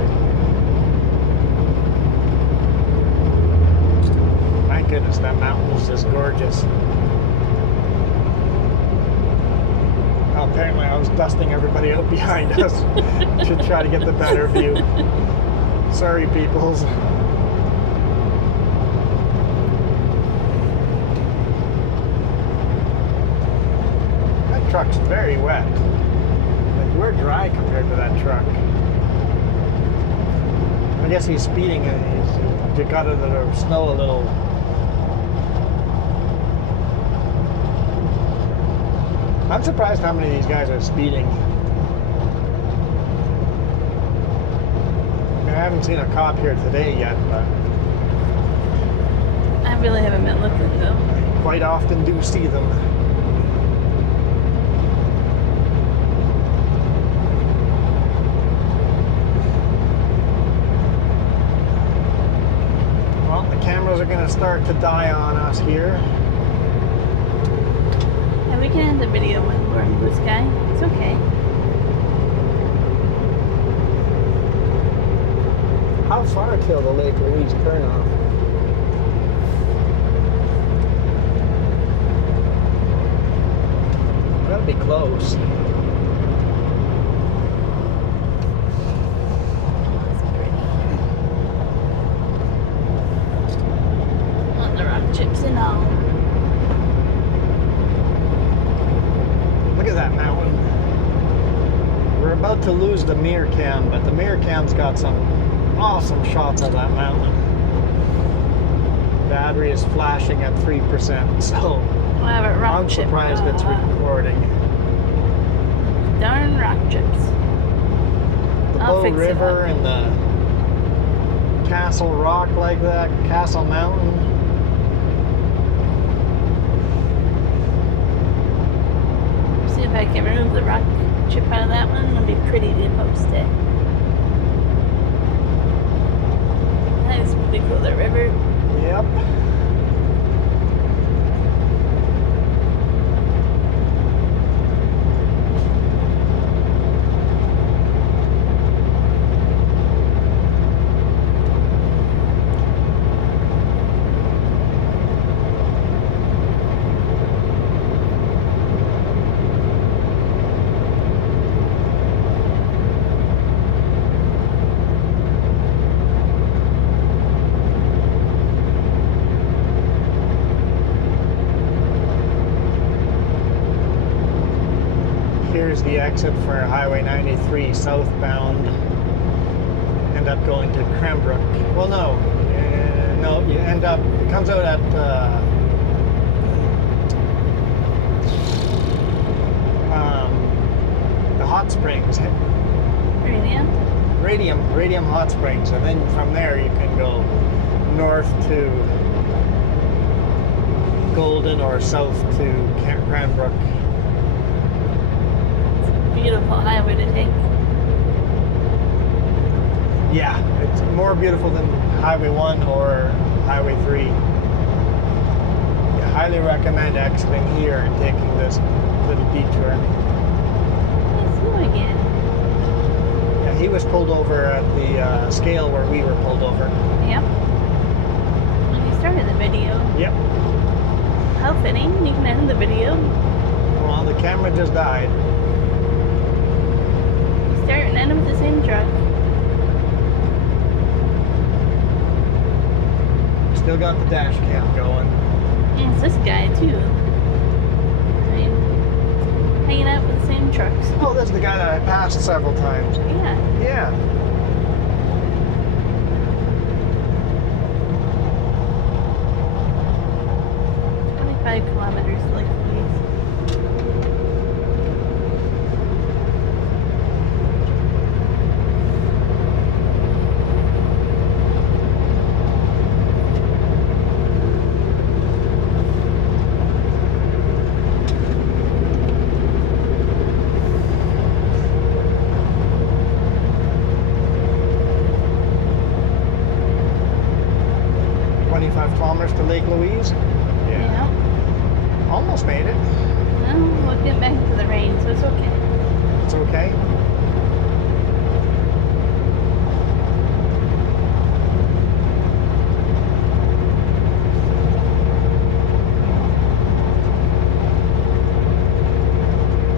My goodness, that mountain is just gorgeous. Oh, apparently I was dusting everybody out behind us to try to get the better view. Sorry, peoples. That truck's very wet. Like, we're dry compared to that truck. I guess he's speeding and he's got out of the snow a little. I'm surprised how many of these guys are speeding. I mean, I haven't seen a cop here today yet, but I really haven't been looking though. I quite often do see them. Well, the cameras are going to start to die on us here. Yeah, we can end the video when we're in blue sky. It's okay. How far till the Lake Louise turnoff? That'll be close. It's pretty. Want the rock chips and all. Look at that mountain. We're about to lose the mirror cam, but the mirror cam's got some awesome shots of that mountain. Battery is flashing at 3%, so We'll have it rock I'm chip. surprised it's recording. Darn rock chips. The I'll Bow fix it River up. and the Castle Rock like that, Castle Mountain. See if I can remove the rock chip out of that one. It'll be pretty to post it. That is pretty cool, the river. Yep. Here's the exit for Highway 93 southbound. End up going to Cranbrook. Well, no. No, you end up, it comes out at the Hot Springs. Really? Radium Hot Springs, and then from there you can go north to Golden or south to Cranbrook. It's a beautiful highway to take. Yeah, it's more beautiful than Highway 1 or Highway 3. I highly recommend exiting here and taking this little detour. It's you again. Yeah, he was pulled over at the scale where we were pulled over. Yep. When you started the video. Yep. How fitting. You can end the video. Well, the camera just died. You start and end with the same truck. Still got the dash cam going. And it's this guy too. I mean, hanging out with the same trucks. Oh, that's the guy that I passed several times. Yeah. Yeah. Kilometers like these. Kilometers to Lake Louise. Yeah. Almost made it. Well, we'll get back into the rain, so it's okay. It's okay.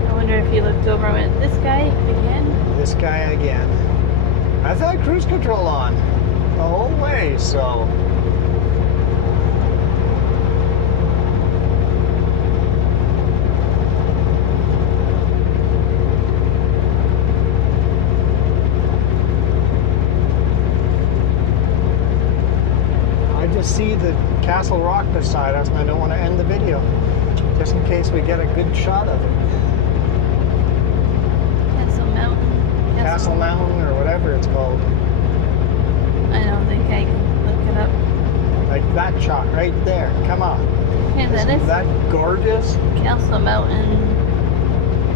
I wonder if he looked over and went, this guy again? This guy again. I've had cruise control on the whole way, so. See the Castle Rock beside us, and I don't want to end the video just in case we get a good shot of it. Castle Mountain. Castle Mountain or whatever it's called. I don't think I can look it up. Like that shot right there. Come on. Yeah, that is that gorgeous? Castle Mountain,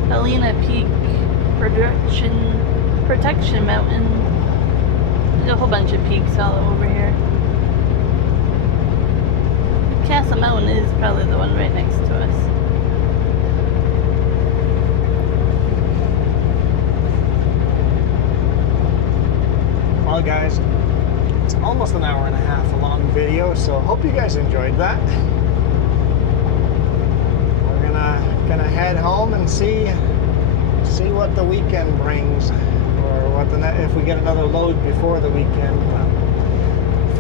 Helena Peak, Protection Mountain. There's a whole bunch of peaks all over here. Castle Mountain is probably the one right next to us. Well, guys, it's almost an hour and a half a long video, so hope you guys enjoyed that. We're gonna head home and see what the weekend brings, or what if we get another load before the weekend.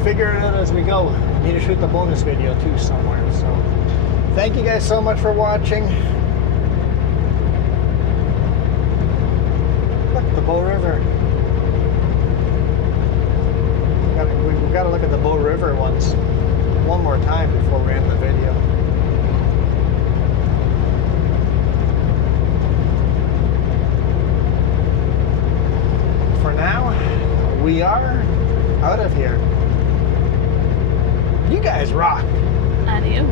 Figure it out as we go. Need to shoot the bonus video too somewhere. So thank you guys so much for watching. Look, the Bow River. We've got to look at the Bow River one more time before we end the video. For now, we are out of here. You guys rock. Adios.